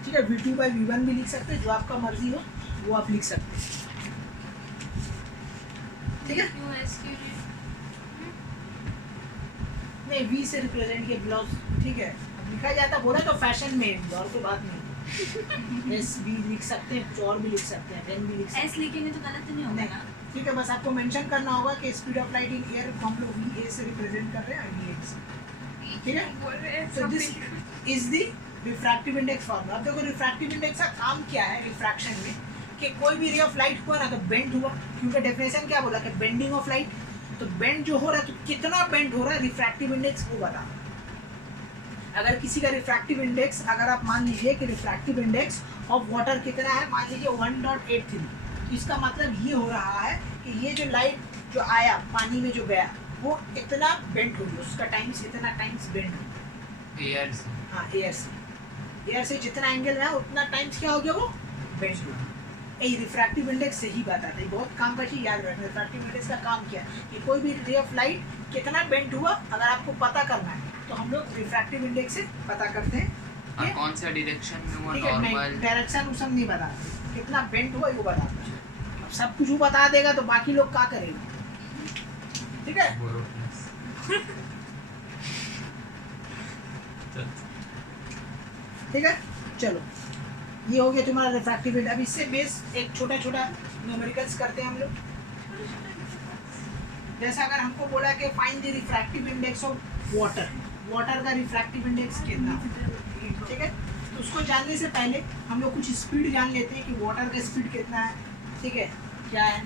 ठीक है। v2 by v1 भी लिख सकते हैं, जो आपका मर्जी हो वो आप लिख सकते हैं, ठीक है। क्यों एस क्यों नहीं? नहीं v से रिप्रेजेंट किया ब्लाउज, ठीक है, अब लिखा जाता बोला तो फैशन में, और कोई बात नहीं, एस भी लिख सकते हैं, और भी लिख सकते हैं, एन भी लिख सकते एस लिखेंगे तो गलत नहीं हैं, होगा नहीं, ना? ठीक है, बस आपको मेंशन करना होगा कि speed of light in air को हम लोग va से रिप्रेजेंट कर रहे हैं, va से, ठीक है। बोल रहे हैं So सब this is the refractive index formula। अब देखो रिफ्रैक्टिव इंडेक्स का काम क्या है रिफ्रैक्शन में, कि कोई भी रे ऑफ लाइट हुआ ना तो बेंड हुआ, क्योंकि डेफिनेशन क्या बोला कि बेंडिंग ऑफ लाइट, तो बेंड जो हो रहा है तो कितना बेंड हो रहा है रिफ्रैक्टिव इंडेक्स वो बता, अगर किसी का रिफ्रैक्टिव इंडेक्स, अगर आप मान लीजिए कि रिफ्रैक्टिव इंडेक्स ऑफ वाटर कितना है, मान लीजिए 1.83, तो इसका मतलब ये हो रहा है कि ये जो लाइट जो आया पानी में जो गया वो इतना बेंड होगी, उसका टाइम्स इतना टाइम्स बेंड होगी एयर से। हाँ एयर से जितना एंगल है उतना टाइम्स क्या हो गया वो बेंड होगा। ये रिफ्रैक्टिव इंडेक्स से ही बताता है, बहुत काम का चीज याद रखना। रिफ्रैक्टिव इंडेक्स का काम क्या है कि कोई भी रे ऑफ लाइट कितना बेंड हुआ अगर आपको पता करना है तो हम लोग रिफ्रैक्टिव इंडेक्स से पता करते हैं। और कौन सा डायरेक्शन में वो ठीक है, नॉर्मल डायरेक्शन उस नहीं बताते, कितना बेंड हुआ वो बताता है। अब सब कुछ वो बता देगा तो बाकी लोग क्या करेंगे, ठीक है। ठीक है, चलो ये हो गया तुम्हारा रिफ्रैक्टिव इंडेक्स। अब इससे बेस एक छोटा छोटा न्यूमेरिकल्स करते हैं हम लोग। जैसे अगर हमको बोला कि find the refractive index of water, water का रिफ्रैक्टिव इंडेक्स कितना, ठीक है। तो उसको जानने से पहले हम लोग कुछ स्पीड जान लेते हैं कि वाटर का स्पीड कितना है, ठीक है, क्या है।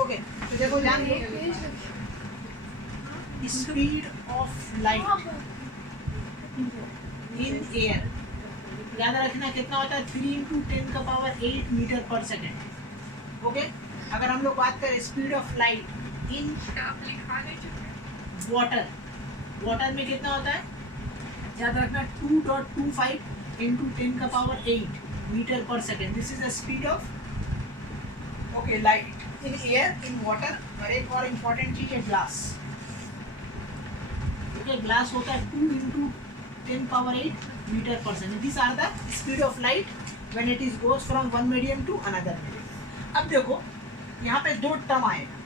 ओके, तो देखो जान लो speed of light in air, याद रखना कितना होता है 3 × 10⁸ मीटर पर सेकेंड। ओके, अगर हम लोग बात करें speed of light in water, water में कितना होता है, याद रखना 2.25 × 10⁸ मीटर पर second. This is the speed of okay light in air in water. और एक और इम्पोर्टेंट चीज है ग्लास। ओके, ग्लास होता है 2 × 10⁸ मीटर पर second. These are the speed of light when it is goes from one medium to another medium। अब देखो यहाँ पे दो टर्म आएगा,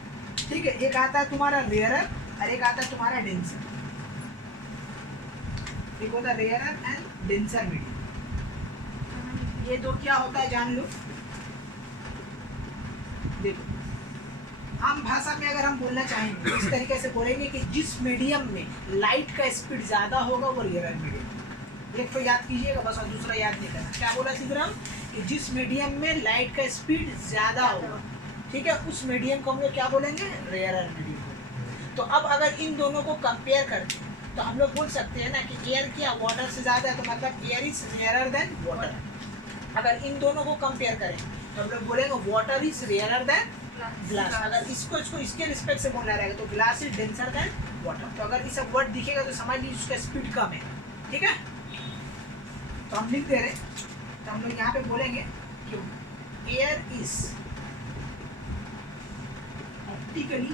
ठीक है, एक आता है तुम्हारा रेयरर और एक आता है तुम्हारा डेंसर। एक होता है रेयरर एंड डेंसर मीडियम। ये दो क्या होता है जान लो। देखो आम भाषा में अगर हम बोलना चाहेंगे इस तरीके से बोलेंगे कि जिस मीडियम में लाइट का स्पीड ज़्यादा होगा वो रेयरर मीडियम। एक तो याद कीजिएगा बस, और दूसरा याद नहीं करना। क्या बोला सीधराम कि जिस मीडियम में लाइट का स्पीड ज़्यादा होगा, ठीक है, उस मीडियम को हम लोग क्या बोलेंगे, रेयरर मीडियम। तो अब अगर इन दोनों को कंपेयर करते हैं तो हम लोग बोल सकते हैं ना कि एयर क्या वाटर से ज़्यादा है, तो मतलब air is rarer than water. अगर इन दोनों को कंपेयर करें तो हम लोग बोलेंगे water is rarer than glass. अगर इसको इसके रिस्पेक्ट से बोलना रहेगा तो glass is denser than water. तो अगर इसे वर्ड दिखेगा तो समझ लीजिए उसका स्पीड कम है, ठीक है। तो हम लिख दे रहे, तो हम लोग यहाँ पे बोलेंगे कि air is optically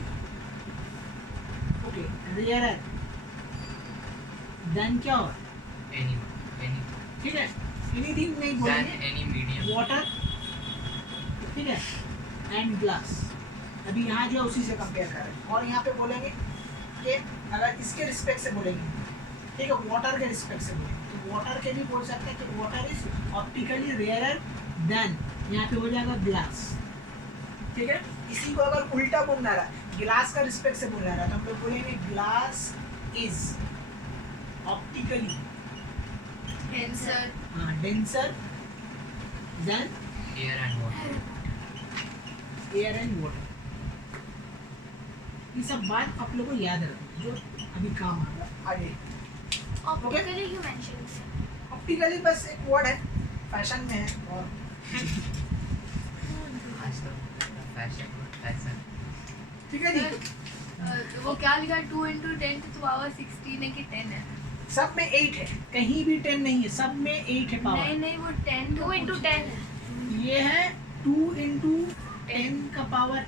okay rarer than क्या हो, ठीक है, एनीथिंग नहीं बोलेंगे, एनी मीडियम वाटर, ठीक है, एंड ग्लास। अभी यहाँ जो है उसी से कंपेयर कर रहे हैं। और यहाँ पे बोलेंगे कि अगर इसके रिस्पेक्ट से बोलेंगे, ठीक है, वाटर के रिस्पेक्ट से बोलेंगे तो वाटर के भी बोल सकते हैं कि water is optically rarer than, यहाँ पे हो जाएगा ग्लास, ठीक है। इसी को अगर उल्टा बोलना रहा, ग्लास का रिस्पेक्ट से बोलना रहा, तो हम लोग बोलेंगे glass is optically denser then air and water. Air and water. ये सब बात आप लोगों को याद रखना जो अभी काम आएगा आगे। ऑप्टिकली यू मेंशन, ऑप्टिकली बस एक वर्ड है, फैशन में है। और फैशन ठीक है जी, वो क्या लिखा 2 × 10⁻16 है कि 10 है? सब में 8 है, कहीं भी 10 नहीं है, सब में 8 है नहीं पावर। नहीं वो 10 2 × 10 ये है 2 × 10⁸,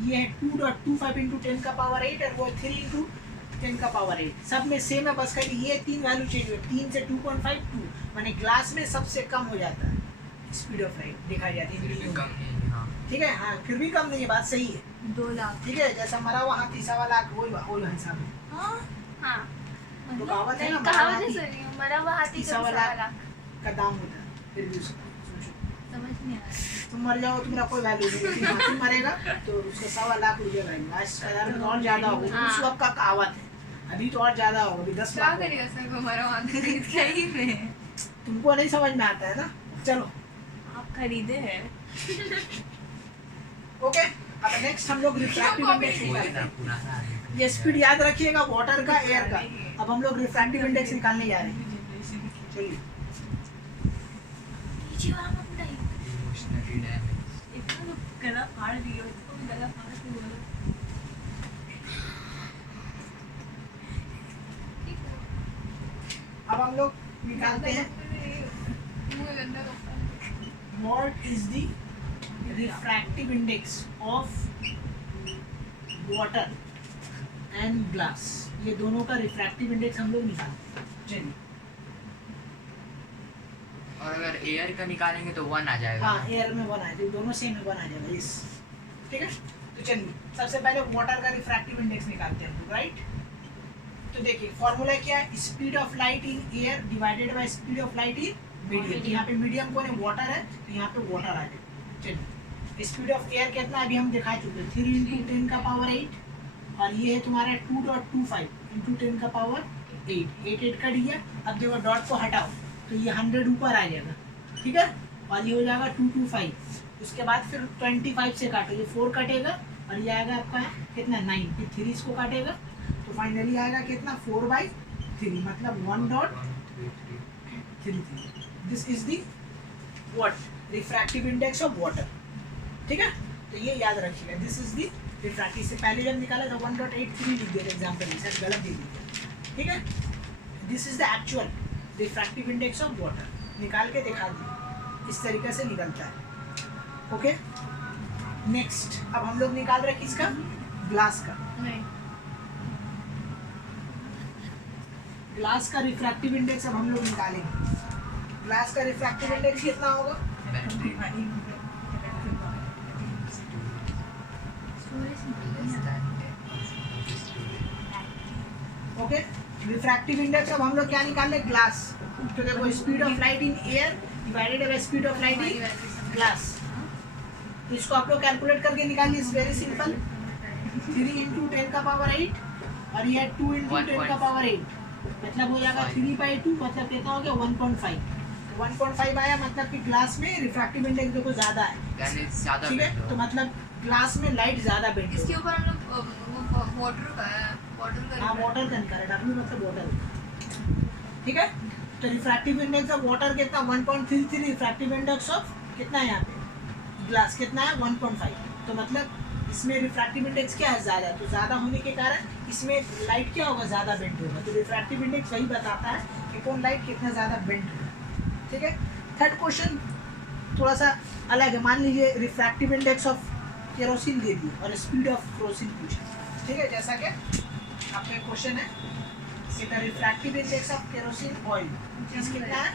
ये है 2.25 × 10⁸, और वो 3 × 10⁸। सब में सेम है, बस खाली ये 3 वैल्यू चेंज हुई, 3 से 2.52, माने ग्लास में सबसे कम हो जाता है स्पीड ऑफ लाइट, देखा जाती फिर भी है, कम नहीं। हाँ ठीक है। हाँ, फिर भी कम नहीं है, बात सही है, 2 लाख। ठीक है। जैसा मरा हुआ हाथी सवा लाख, वही हिसाब है। हाँ हाँ तो कहावत है ना, मरा हुआ कहावत हाथी सुनी हूँ, मरा हुआ हाथी का सवा भी सवा लाख लाख। का दाम होता है। फिर भी उसको सोचो, समझ नहीं आ रहा। तुम मर जाओ तुम्हारा कोई वैल्यू नहीं, लेकिन हाथी मरेगा तो उसका सवा लाख रुपया लगेगा। आज बाजार में तो और ज्यादा होगा, उस वक्त का कहावत है, अभी तो और ज्यादा होगा, अभी 10 क्या लाख होगा। करेगा सर को मरा हुआ खरीद के ही में? तुमको नहीं समझ में आता है ना, चलो आप खरीदे हैं। ओके। अब नेक्स्ट हम लोग रिफ्रैक्टिव इंडेक्स वही निकालते ना हैं। पुराना है। ये स्पीड याद रखिएगा वाटर का, एयर का। अब हम लोग रिफ्रैक्टिव इंडेक्स निकालने जा रहे हैं। चलिए पीछे वाला मत उठाइए। Emotionally damage. इतना तो गला फाड़ दिया, उसको भी गला फाड़ के बोलो। अब हम लोग निकालते हैं मुंह गंदा करता है। what is the refractive index of water and glass। ये दोनों का रिफ्रैक्टिव इंडेक्स हम लोग निकालते हैं। चलिए और अगर एयर का निकालेंगे तो 1 आ जाएगा। हाँ, एयर में 1 आ जाएगा, दोनों सेम में 1 आ जाएगा। यस, ठीक है। तो चलिए सबसे पहले वाटर का रिफ्रैक्टिव इंडेक्स निकालते हैं, राइट। तो देखिए फॉर्मूला क्या है, speed of light in air divided by speed of light in medium. यहाँ पे मीडियम कौन है, वाटर है, तो यहाँ पे वाटर आ जाएगा। चलिए स्पीड ऑफ एयर कितना अभी हम दिखा चुके हैं, 3 × 10 का पावर 8, और ये है तुम्हारा 2.25 × 10 का पावर 8। 8 8 कट गया। अब देखो डॉट को हटाओ तो ये 100 ऊपर आ जाएगा, ठीक है। और ये हो जाएगा 225। उसके बाद फिर 25 से काटो, ये 4 कटेगा और ये आएगा आपका कितना 9, फिर 3 इसको काटेगा तो फाइनली आएगा कितना 4/3, मतलब 1.33। This is the what refractive index of water, ठीक है। तो ये याद रखिएगा, दिस इज दी रिफ्रैक्टिव। से पहले जब निकाला था 1.83 लिख दिया था एग्जाम्पल में, सर गलत दे दिया, ठीक है। This is the actual refractive index of water, निकाल के दिखा दी, इस तरीके से निकलता है। ओके, नेक्स्ट अब हम लोग निकाल रहे किसका, ग्लास का। नहीं, ग्लास का रिफ्रैक्टिव इंडेक्स अब हम लोग निकालेंगे। ग्लास का रिफ्रैक्टिव इंडेक्स कितना होगा, ओके। रिफ्रैक्टिव इंडेक्स अब हम लोग क्या निकाल रहे, ग्लास। तो देखो speed of light in air divided by speed of light in glass. तो इसको आप लोग कैलकुलेट करके निकालिए, इज वेरी सिंपल। 3 × 10 का पावर 8 और ये 2 × 10 का पावर 8, मतलब हो जाएगा 3/2, मतलब कितना हो गया 1.5। 1.5 आया, मतलब कि ग्लास में रिफ्रैक्टिव इंडेक्स देखो ज़्यादा है, यानी ज़्यादा ठीक है। तो मतलब ग्लास में लाइट ज़्यादा बेंड इसके होगा। ऊपर हम लोग वाटर का हाँ, वाटर का निकाला, डब्ल्यू मतलब वाटर, ठीक है। तो रिफ्रैक्टिव इंडेक्स ऑफ वाटर कितना 1.33, रिफ्रैक्टिव इंडेक्स ऑफ कितना है यहाँ पे ग्लास कितना है 1.5। तो मतलब इसमें रिफ्रैक्टिव इंडेक्स क्या है, ज़्यादा। तो ज़्यादा होने के कारण इसमें लाइट क्या होगा, ज़्यादा बेंड होगा। तो रिफ्रैक्टिव इंडेक्स वही बताता है कि कौन लाइट कितना ज़्यादा बेंड होगा, ठीक है। थर्ड क्वेश्चन थोड़ा सा अलग है। मान लीजिए रिफ्रैक्टिव इंडेक्स ऑफ केरोसिन दे दी और स्पीड ऑफ केरोसिन पूछा, ठीक है। जैसा कि आपका क्वेश्चन है कि the refractive index of kerosene oil इस कितना है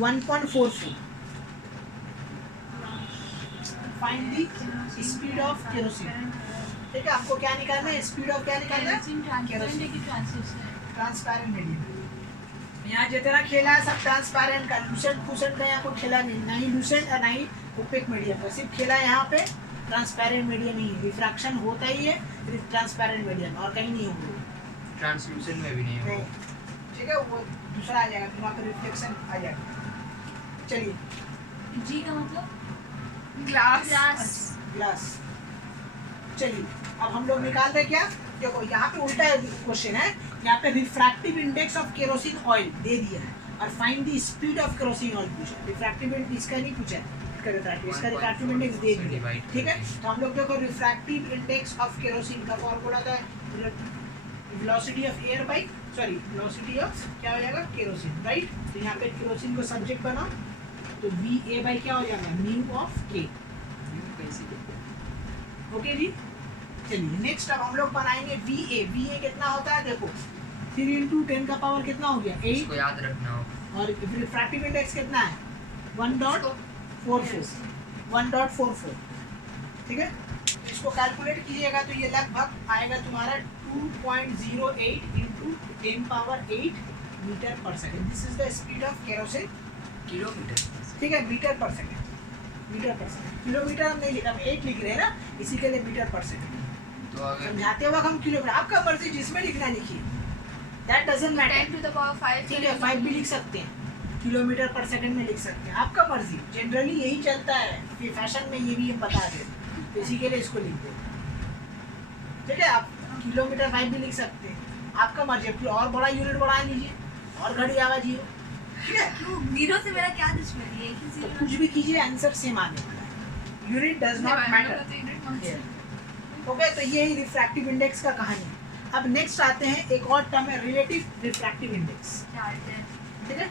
1.44। Find the speed of kerosene, ठीक है। आपको क्या निकालना है, स्पीड ऑफ क्या निकालना है, केरोसिन। Transparent medium. यहाँ जितना खेला है सब ट्रांसपेरेंट का, लूसेंट फूसेंट का यहाँ को खेला नहीं, ना ही लूसेंट और ना ही ओपेक मीडियम का, सिर्फ खेला यहाँ पे ट्रांसपेरेंट मीडियम ही। रिफ्रैक्शन होता ही है ट्रांसपेरेंट मीडियम, और कहीं नहीं होगा, ट्रांसल्यूसेंट में भी नहीं नहीं, होगा। ठीक है। वो दूसरा आ जाएगा, वहाँ पर रिफ्लेक्शन आ जाएगा। चलिए जी का मतलब ग्लास। ग्लास। चलिए अब हम लोग निकाल रहे क्या, देखो यहाँ पे उल्टा क्वेश्चन है, यहाँ पे refractive index of kerosene oil दे दिया है और find the speed of kerosene oil पूछा। रिफ्रैक्टिव इंडेक्स इसका नहीं पूछा है, इसका रिफ्रैक्टिव इंडेक्स दे दिया, ठीक है। तो हम लोग देखो रिफ्रैक्टिव इंडेक्स ऑफ केरोसिन का फॉर्मूला था velocity of air by velocity of क्या हो जाएगा केरोसिन, राइट। तो यहाँ पे केरोसिन को सब्जेक्ट बनाओ तो VA बाई क्या हो जाएगा म्यू ऑफ K, ओके जी। चलिए नेक्स्ट अब हम लोग बनाएंगे VA कितना होता है, देखो 3 × 10 का पावर कितना हो गया 8, इसको याद रखना होगा। और रिफ्रैक्टिव इंडेक्स कितना है 1.44, ठीक है। इसको कैलकुलेट कीजिएगा तो ये लगभग आएगा तुम्हारा 2.08 × 10 पावर 8 मीटर पर second. This is the speed of kerosene, kilometre, ठीक है, मीटर पर सेकेंड। किलोमीटर हम नहीं लिख, हम 8 लिख रहे हैं ना, इसी के लिए मीटर पर सेकेंड। तो अगर समझाते वक्त हम किलोमीटर, आपका मर्जी जिसमें लिखना लिखिए, that doesn't matter, 10 to the power 5, ठीक है। 5 भी लिख सकते हैं, किलोमीटर पर सेकंड में लिख सकते हैं, आपका मर्जी। जनरली यही चलता है कि फैशन में ये भी हम बता दें, तो इसी के लिए इसको लिख दें, ठीक है। आप किलोमीटर 5 भी लिख सकते हैं, आपका मर्जी। और बड़ा यूनिट बढ़ा लीजिए, और घट जाएगा 0। ठीक है, क्यों 0 से मेरा क्या दुश्मनी है? एक ही तो 0 कुछ भी कीजिए आंसर सेम आने वाला है। Unit does not matter. Okay, तो ये ही रिफ्रैक्टिव इंडेक्स का कहानी है। अब नेक्स्ट आते हैं, एक और टर्म है रिलेटिव रिफ्रैक्टिव इंडेक्स। ठीक है,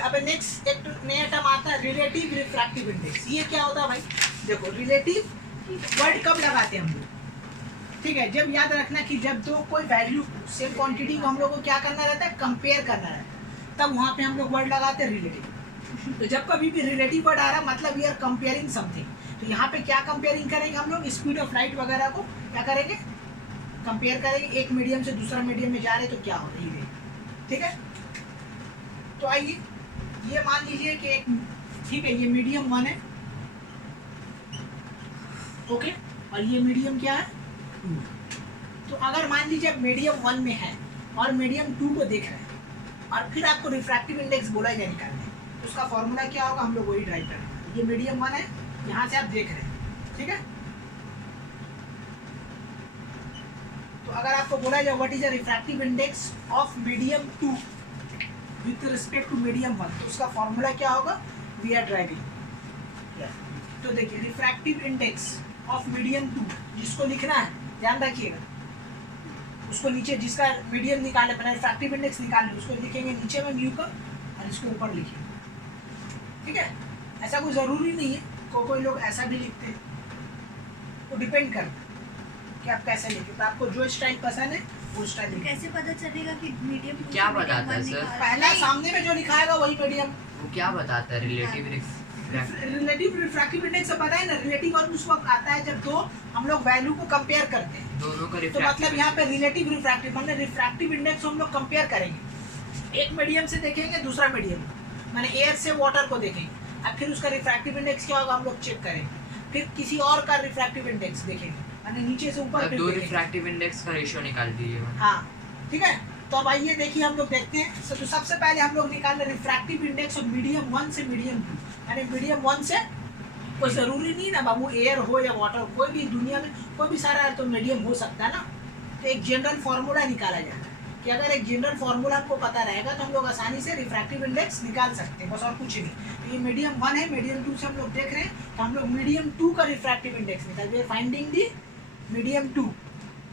अब नेक्स्ट एक नया टर्म आता है रिलेटिव रिफ्रैक्टिव इंडेक्स। ये क्या होता है भाई? देखो, रिलेटिव वर्ड कब लगाते हैं हम लोग? ठीक है, जब याद रखना कि जब दो कोई वैल्यू सेम क्वांटिटी को हम लोग को क्या करना रहता है, कंपेयर करना रहता है, तब वहाँ पे हम लोग वर्ड लगाते हैं रिलेटिव। तो जब कभी भी रिलेटिव वर्ड आ रहा है मतलब वी आर कंपेयरिंग समथिंग। तो यहाँ पे क्या कंपेयरिंग करेंगे हम लोग? स्पीड ऑफ लाइट वगैरह को क्या करेंगे? कंपेयर करेंगे। एक मीडियम से दूसरा मीडियम में जा रहे तो क्या हो रही है। ठीक है, तो आइए ये मान लीजिए कि एक, ठीक है, ये मीडियम 1 है। ओके, और ये मीडियम क्या है? 2। तो अगर मान लीजिए आप मीडियम 1 में है और मीडियम 2 को देख रहे हैं और फिर आपको रिफ्रैक्टिव इंडेक्स बोला जाए निकालने, तो उसका फॉर्मूला क्या होगा? हम लोग वही ड्राइव करेंगे। ये मीडियम 1 है, यहाँ से आप देख रहे हैं। ठीक है, तो अगर आपको बोला जाए what is the refractive index of medium 2 with respect to medium 1, तो उसका फॉर्मूला क्या होगा? We are driving. तो देखिए, रिफ्रैक्टिव इंडेक्स ऑफ मीडियम 2 जिसको लिखना है ध्यान रखिएगा, उसको नीचे जिसका मीडियम निकाले, मैंने रिफ्रैक्टिव इंडेक्स निकाले, उसको लिखेंगे नीचे में म्यू का और इसको ऊपर लिखिए। ठीक है, ऐसा कोई ज़रूरी नहीं है, कोई लोग ऐसा भी लिखते हैं, वो डिपेंड करता है कि आप कैसे लिखे। तो आपको जो स्टाइल पसंद है वो स्टाइल लिखिए। कैसे पता चलेगा कि मीडियम क्या बताता है सर? पहला सामने में जो लिखाएगा वही मीडियम। वो क्या बताता है? रिलेटिव रिलेटिव रिफ्रैक्टिव इंडेक्स से पता है ना, रिलेटिव और उस वक्त आता है जब दो हम लोग वैल्यू को कंपेयर करते हैं, दोनों का तो मतलब यहाँ पे रिलेटिव रिफ्रैक्टिव मतलब रिफ्रैक्टिव इंडेक्स हम लोग कंपेयर करेंगे। एक मीडियम से देखेंगे, दूसरा मीडियम मैंने एयर से वाटर को देखेंगे, अब फिर उसका रिफ्रैक्टिव इंडेक्स क्या होगा हम लोग चेक करेंगे। फिर किसी और का रिफ्रैक्टिव इंडेक्स देखेंगे, मैंने नीचे से ऊपर दो रिफ्रैक्टिव इंडेक्स का रेशियो निकाल दीजिए। हाँ, ठीक है, तो अब आइए देखिए हम लोग देखते हैं। तो सबसे पहले हम लोग निकाल रहे रिफ्रैक्टिव इंडेक्स ऑफ मीडियम 1 से मीडियम 2, यानी मीडियम 1 से, कोई ज़रूरी नहीं ना बाबू एयर हो या वाटर, कोई भी दुनिया में कोई भी सारा तो मीडियम हो सकता है ना। तो एक जनरल फार्मूला निकाला जाता है कि अगर एक जनरल फार्मूला हमको पता रहेगा तो हम लोग आसानी से रिफ्रैक्टिव इंडेक्स निकाल सकते हैं, बस और कुछ नहीं। तो ये मीडियम 1 है, मीडियम 2 से हम लोग देख रहे हैं, तो हम लोग मीडियम 2 का रिफ्रैक्टिव इंडेक्स निकाल, we are finding the medium 2।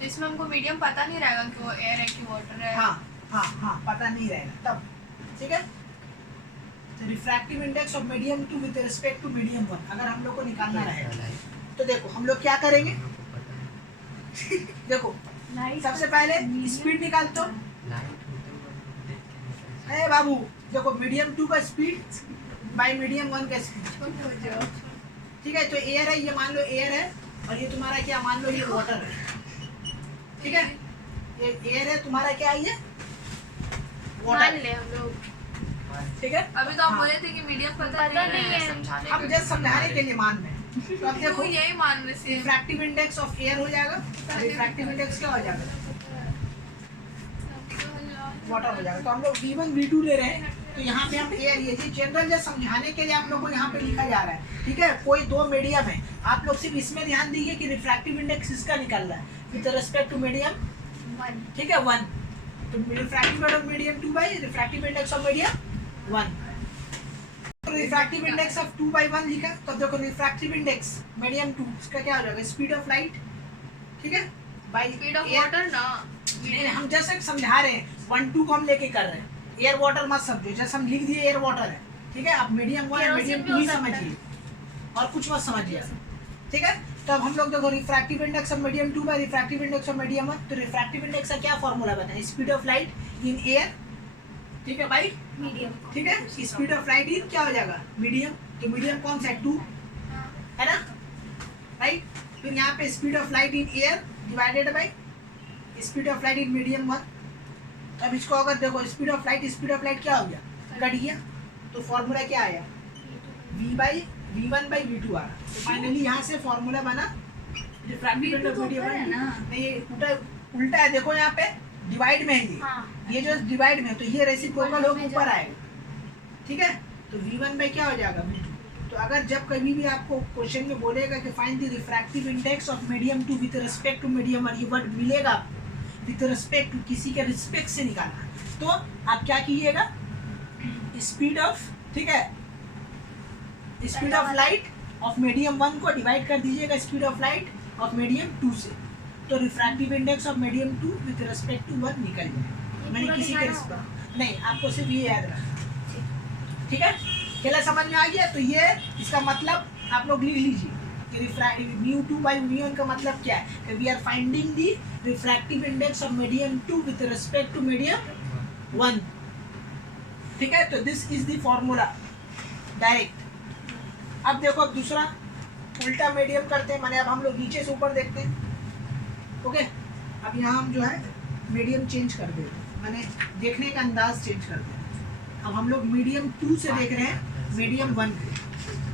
इसमें हमको मीडियम पता नहीं रहेगा कि वो एयर है कि वाटर है। हाँ हाँ हाँ, पता नहीं रहेगा तब। ठीक है, तो refractive index of medium 2 with respect to medium 1 अगर हम लोग को निकालना रहेगा तो देखो हम लोग क्या करेंगे। देखो सबसे पहले स्पीड निकालते हो। अरे बाबू देखो, मीडियम 2 का स्पीड बाय मीडियम 1 का स्पीड। ठीक है, तो एयर है, ये मान लो एयर है, और ये तुम्हारा क्या मान लो ये वाटर है। ठीक है, ये एयर है, तुम्हारा क्या है ये मान वाटर। ले हम लोग। ठीक है, अभी तो आप हाँ। बोले थे कि मीडियम पता नहीं है। हम जस्ट समझाने के लिए मान रहे हैं। तो अब देखो यही मान रहे थे। रिफ्रैक्टिव इंडेक्स ऑफ एयर हो जाएगा, रिफ्रैक्टिव इंडेक्स क्या हो जाएगा वाटर हो जाएगा। तो हम लोग V1 V2 ले रहे हैं, तो यहाँ पे हम एयर, ये जनरल जस्ट समझाने के लिए आप लोग को यहाँ पे लिखा जा रहा है। ठीक है, कोई दो मीडियम है, आप लोग सिर्फ इसमें ध्यान दीजिए कि रिफ्रैक्टिव इंडेक्स इसका निकल रहा है विद रिस्पेक्ट टू मीडियम 1। ठीक है, 1, तो refractive index of medium 2 by refractive index of medium 1। Refractive index of 2 by 1 लिखा, तो देखो रिफ्रैक्टिव इंडेक्स मीडियम 2 इसका क्या हो जाएगा स्पीड ऑफ लाइट। ठीक है, बाई स्पीड ऑफ वाटर ना, नहीं हम जैसे समझा रहे हैं 1 2 को हम लेके कर रहे हैं, एयर वाटर मत समझो, जैसे हम लिख दिए एयर वाटर है। ठीक है, आप मीडियम 1 मीडियम 2 ही समझिए और कुछ मत समझिए। ठीक है, तो अब हम लोग देखो refractive index of medium 2 by refractive index of medium 1, तो रिफ्रैक्टिव इंडेक्स का क्या फॉर्मूला बताएं, speed of light in air. ठीक है भाई, मीडियम। ठीक है, स्पीड ऑफ लाइट इन क्या हो जाएगा मीडियम, तो मीडियम कौन सा है 2 है ना, राइट। फिर यहाँ पे speed of light in air divided by speed of light in medium 1। अब इसको अगर देखो स्पीड ऑफ लाइट क्या हो गया, घट गया, तो फॉर्मूला क्या आया V1 बाई V2 आ रहा। तो फाइनली यहाँ से फॉर्मूला बना रिफ्रैक्टिव इंडेक्स मीडियम है ना। नहीं, उल्टा है, देखो यहाँ पे डिवाइड में है ये। हाँ। ये जो डिवाइड में है, तो ये रेसिप्रोकल होकर ऊपर आएगा। ठीक है, तो V1 बाई क्या हो जाएगा V2। तो अगर जब कभी भी आपको क्वेश्चन में बोलेगा कि find the refractive index of medium 2 with respect to medium 1, ये वर्ड मिलेगा विद रिस्पेक्ट टू, किसी के रिस्पेक्ट से निकालना है, तो आप क्या कीजिएगा, स्पीड ऑफ, ठीक है, speed of light of medium 1 को डिवाइड कर दीजिएगा speed of light of medium 2 से, तो refractive index of medium 2 with respect to 1 निकल जाएगा। मैंने किसी के रिस्पेक्ट नहीं, आपको सिर्फ ये याद रखना, ठीक है, खेला समझ में आ गया। तो ये इसका मतलब आप लोग लिख लीजिए कि μ2 by μ1 का मतलब क्या है, we are finding the refractive index of medium 2 with respect to medium 1, ठीक है। तो this is the formula direct. अब देखो, अब दूसरा उल्टा मीडियम करते हैं, माने अब हम लोग नीचे से ऊपर देखते हैं, ओके। अब यहाँ हम जो है मीडियम चेंज कर देते हैं, माने देखने का अंदाज चेंज करते हैं। अब हम लोग मीडियम 2 से देख रहे हैं मीडियम 1 पे,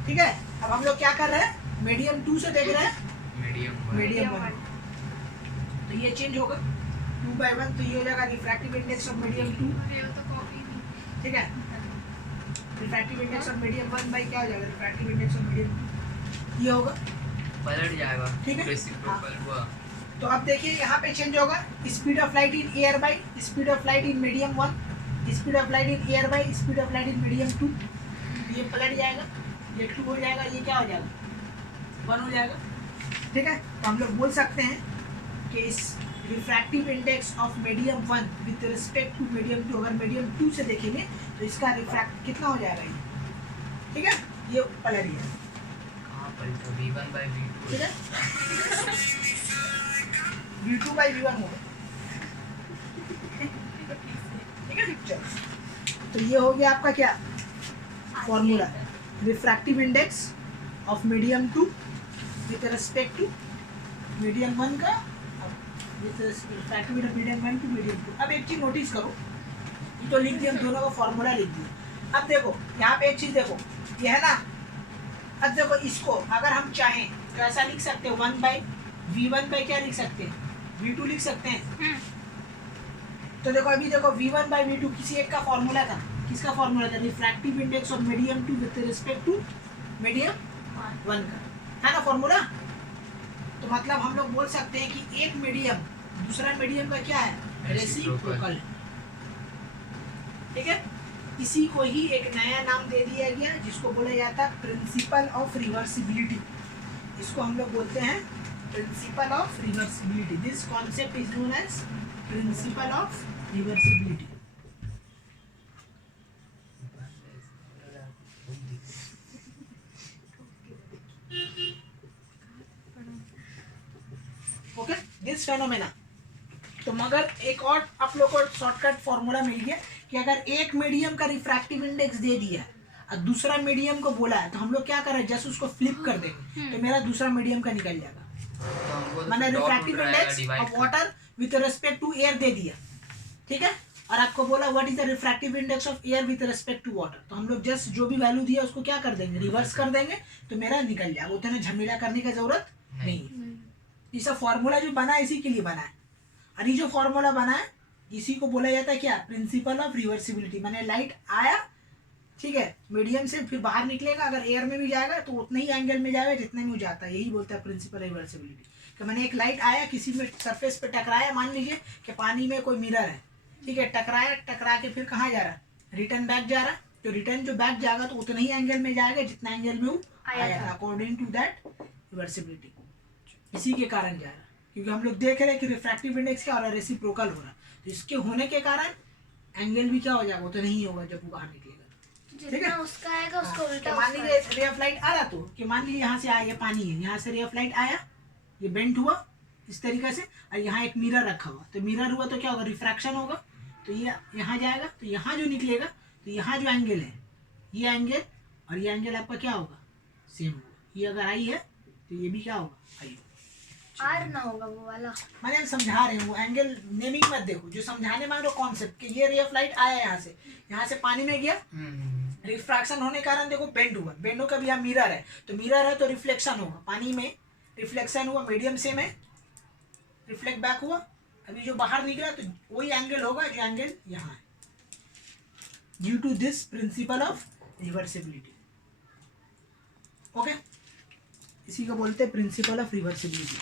ठीक है। अब हम लोग क्या कर रहे हैं, मीडियम 2 से देख रहे हैं मीडियम 1, तो ये चेंज होगा 2 by 1, तो ये हो जाएगा रिफ्रैक्टिव इंडेक्स ऑफ मीडियम 2, ठीक है। Refractive index of medium 1 by क्या हो जाएगा, रिफ्रैक्टिव इंडेक्स ऑफ मीडियम 2, ये होगा, पलट जाएगा, ठीक है। रेसिप्रोकल हुआ। तो अब देखिए यहाँ पे चेंज होगा, speed of light in air by speed of light in medium 1, speed of light in air by speed of light in medium 2, ये पलट जाएगा, ये 2 हो जाएगा, ये क्या हो जाएगा 1 हो जाएगा, ठीक है। तो हम लोग बोल सकते हैं कि इस refractive index of medium 1 with respect to medium 2, अगर मीडियम 2 से देखेंगे तो इसका रिफ्रैक्ट कितना हो जाएगा ये, ठीक है, ये पलट गया, कहाँ पलटा, v1 by v2, ठीक है, v2 by v1 होगा, ठीक है। चलो, तो ये हो गया आपका क्या formula, refractive index of medium 2 with respect to medium 1 का, refractive index medium 1 to medium 2। अब एक चीज़ नोटिस करो, ये तो लिख दिया, हम दोनों का फॉर्मूला लिख दिया। अब देखो यहाँ पे एक चीज़ देखो, ये है ना, अब देखो इसको अगर हम चाहें तो ऐसा लिख सकते हैं 1 बाई v1 बाई क्या लिख सकते हैं, v2 लिख सकते हैं। तो देखो अभी देखो v1 बाई v2 किसी एक का फॉर्मूला था, किसका फॉर्मूला था, refractive index of medium 2 with respect to medium 1 का, है ना फॉर्मूला। तो मतलब हम लोग बोल सकते हैं कि एक मीडियम दूसरा मीडियम का क्या है, रेसिप्रोकल, ठीक है। इसी को ही एक नया नाम दे दिया गया जिसको बोला जाता है प्रिंसिपल ऑफ रिवर्सिबिलिटी, इसको हम लोग बोलते हैं principle of reversibility. This concept is known as principle of reversibility. Okay, this phenomena. तो मगर एक और आप लोग को शॉर्टकट फॉर्मूला मिल गया कि अगर एक मीडियम का रिफ्रैक्टिव इंडेक्स दे दिया है और दूसरा मीडियम को बोला है, तो हम लोग क्या कर रहे हैं, जस्ट उसको फ्लिप कर देंगे तो मेरा दूसरा मीडियम का निकल जाएगा। मैंने refractive index of water with respect to air दे दिया, ठीक है, और आपको बोला what is the refractive index of air with respect to water, तो हम लोग जस्ट जो भी वैल्यू दिया उसको क्या कर देंगे, रिवर्स कर देंगे, तो मेरा निकल जाएगा, उतना झमेला करने की जरूरत नहीं है। ये सब फॉर्मूला जो बना है इसी के लिए बना है, और ये जो फॉर्मूला बना है इसी को बोला जाता है क्या, प्रिंसिपल ऑफ रिवर्सिबिलिटी। मैंने लाइट आया, ठीक है, मीडियम से फिर बाहर निकलेगा, अगर एयर में भी जाएगा तो उतने ही एंगल में जाएगा जितने में वो जाता है, यही बोलता है प्रिंसिपल रिवर्सिबिलिटी। कि मैंने एक लाइट आया किसी में सरफेस पे टकराया, मान लीजिए कि पानी में कोई मिरर है, ठीक है, टकराया, टकरा के फिर कहाँ जा रहा है, रिटर्न बैक जा रहा है, तो रिटर्न जो बैक जाएगा तो उतना ही एंगल में जाएगा जितना एंगल में वो आया था, अकॉर्डिंग टू दैट रिवर्सिबिलिटी। इसी के कारण जा रहा है, क्योंकि हम लोग देख रहे हैं कि रिफ्रैक्टिव इंडेक्स क्या हो रहा है, रेसिप्रोकल हो रहा है, तो इसके होने के कारण एंगल भी क्या हो जाएगा, वो तो नहीं होगा जब वो बाहर निकलेगा, ठीक है। उसका आएगा उसको उल्टा, मान लीजिए रे ऑफ लाइट आ रहा, तो कि मान लीजिए यहाँ से आया, ये पानी है, यहाँ से रे ऑफ लाइट आया, ये बेंट हुआ इस तरीके से, और यहाँ एक मिरर रखा हुआ, तो मिरर हुआ तो क्या होगा, रिफ्रैक्शन होगा, तो ये यहाँ जाएगा, तो यहाँ जो निकलेगा, तो यहाँ जो एंगल है, ये एंगल और ये एंगल आपका क्या होगा, सेम होगा। ये अगर आई है तो ये भी क्या होगा, आई होगा। आर ना होगा वो वाला, मैंने हम समझा रहे हैं, वो एंगल नेमिंग मत देखो, जो समझाने मान लो कॉन्सेप्ट कि ये रे ऑफ लाइट आया यहाँ से पानी में गया, रिफ्रैक्शन होने के कारण देखो बेंड हुआ, बेंड होकर भी यहाँ मिरर है, तो मिरर है तो रिफ्लेक्शन होगा, पानी में रिफ्लेक्शन हुआ, मीडियम से में रिफ्लेक्ट बैक हुआ, अभी जो बाहर निकला तो वही एंगल होगा जो एंगल यहाँ है, due to this principle of reversibility. Okay, इसी को बोलते हैं प्रिंसिपल ऑफ रिवर्सिबिलिटी।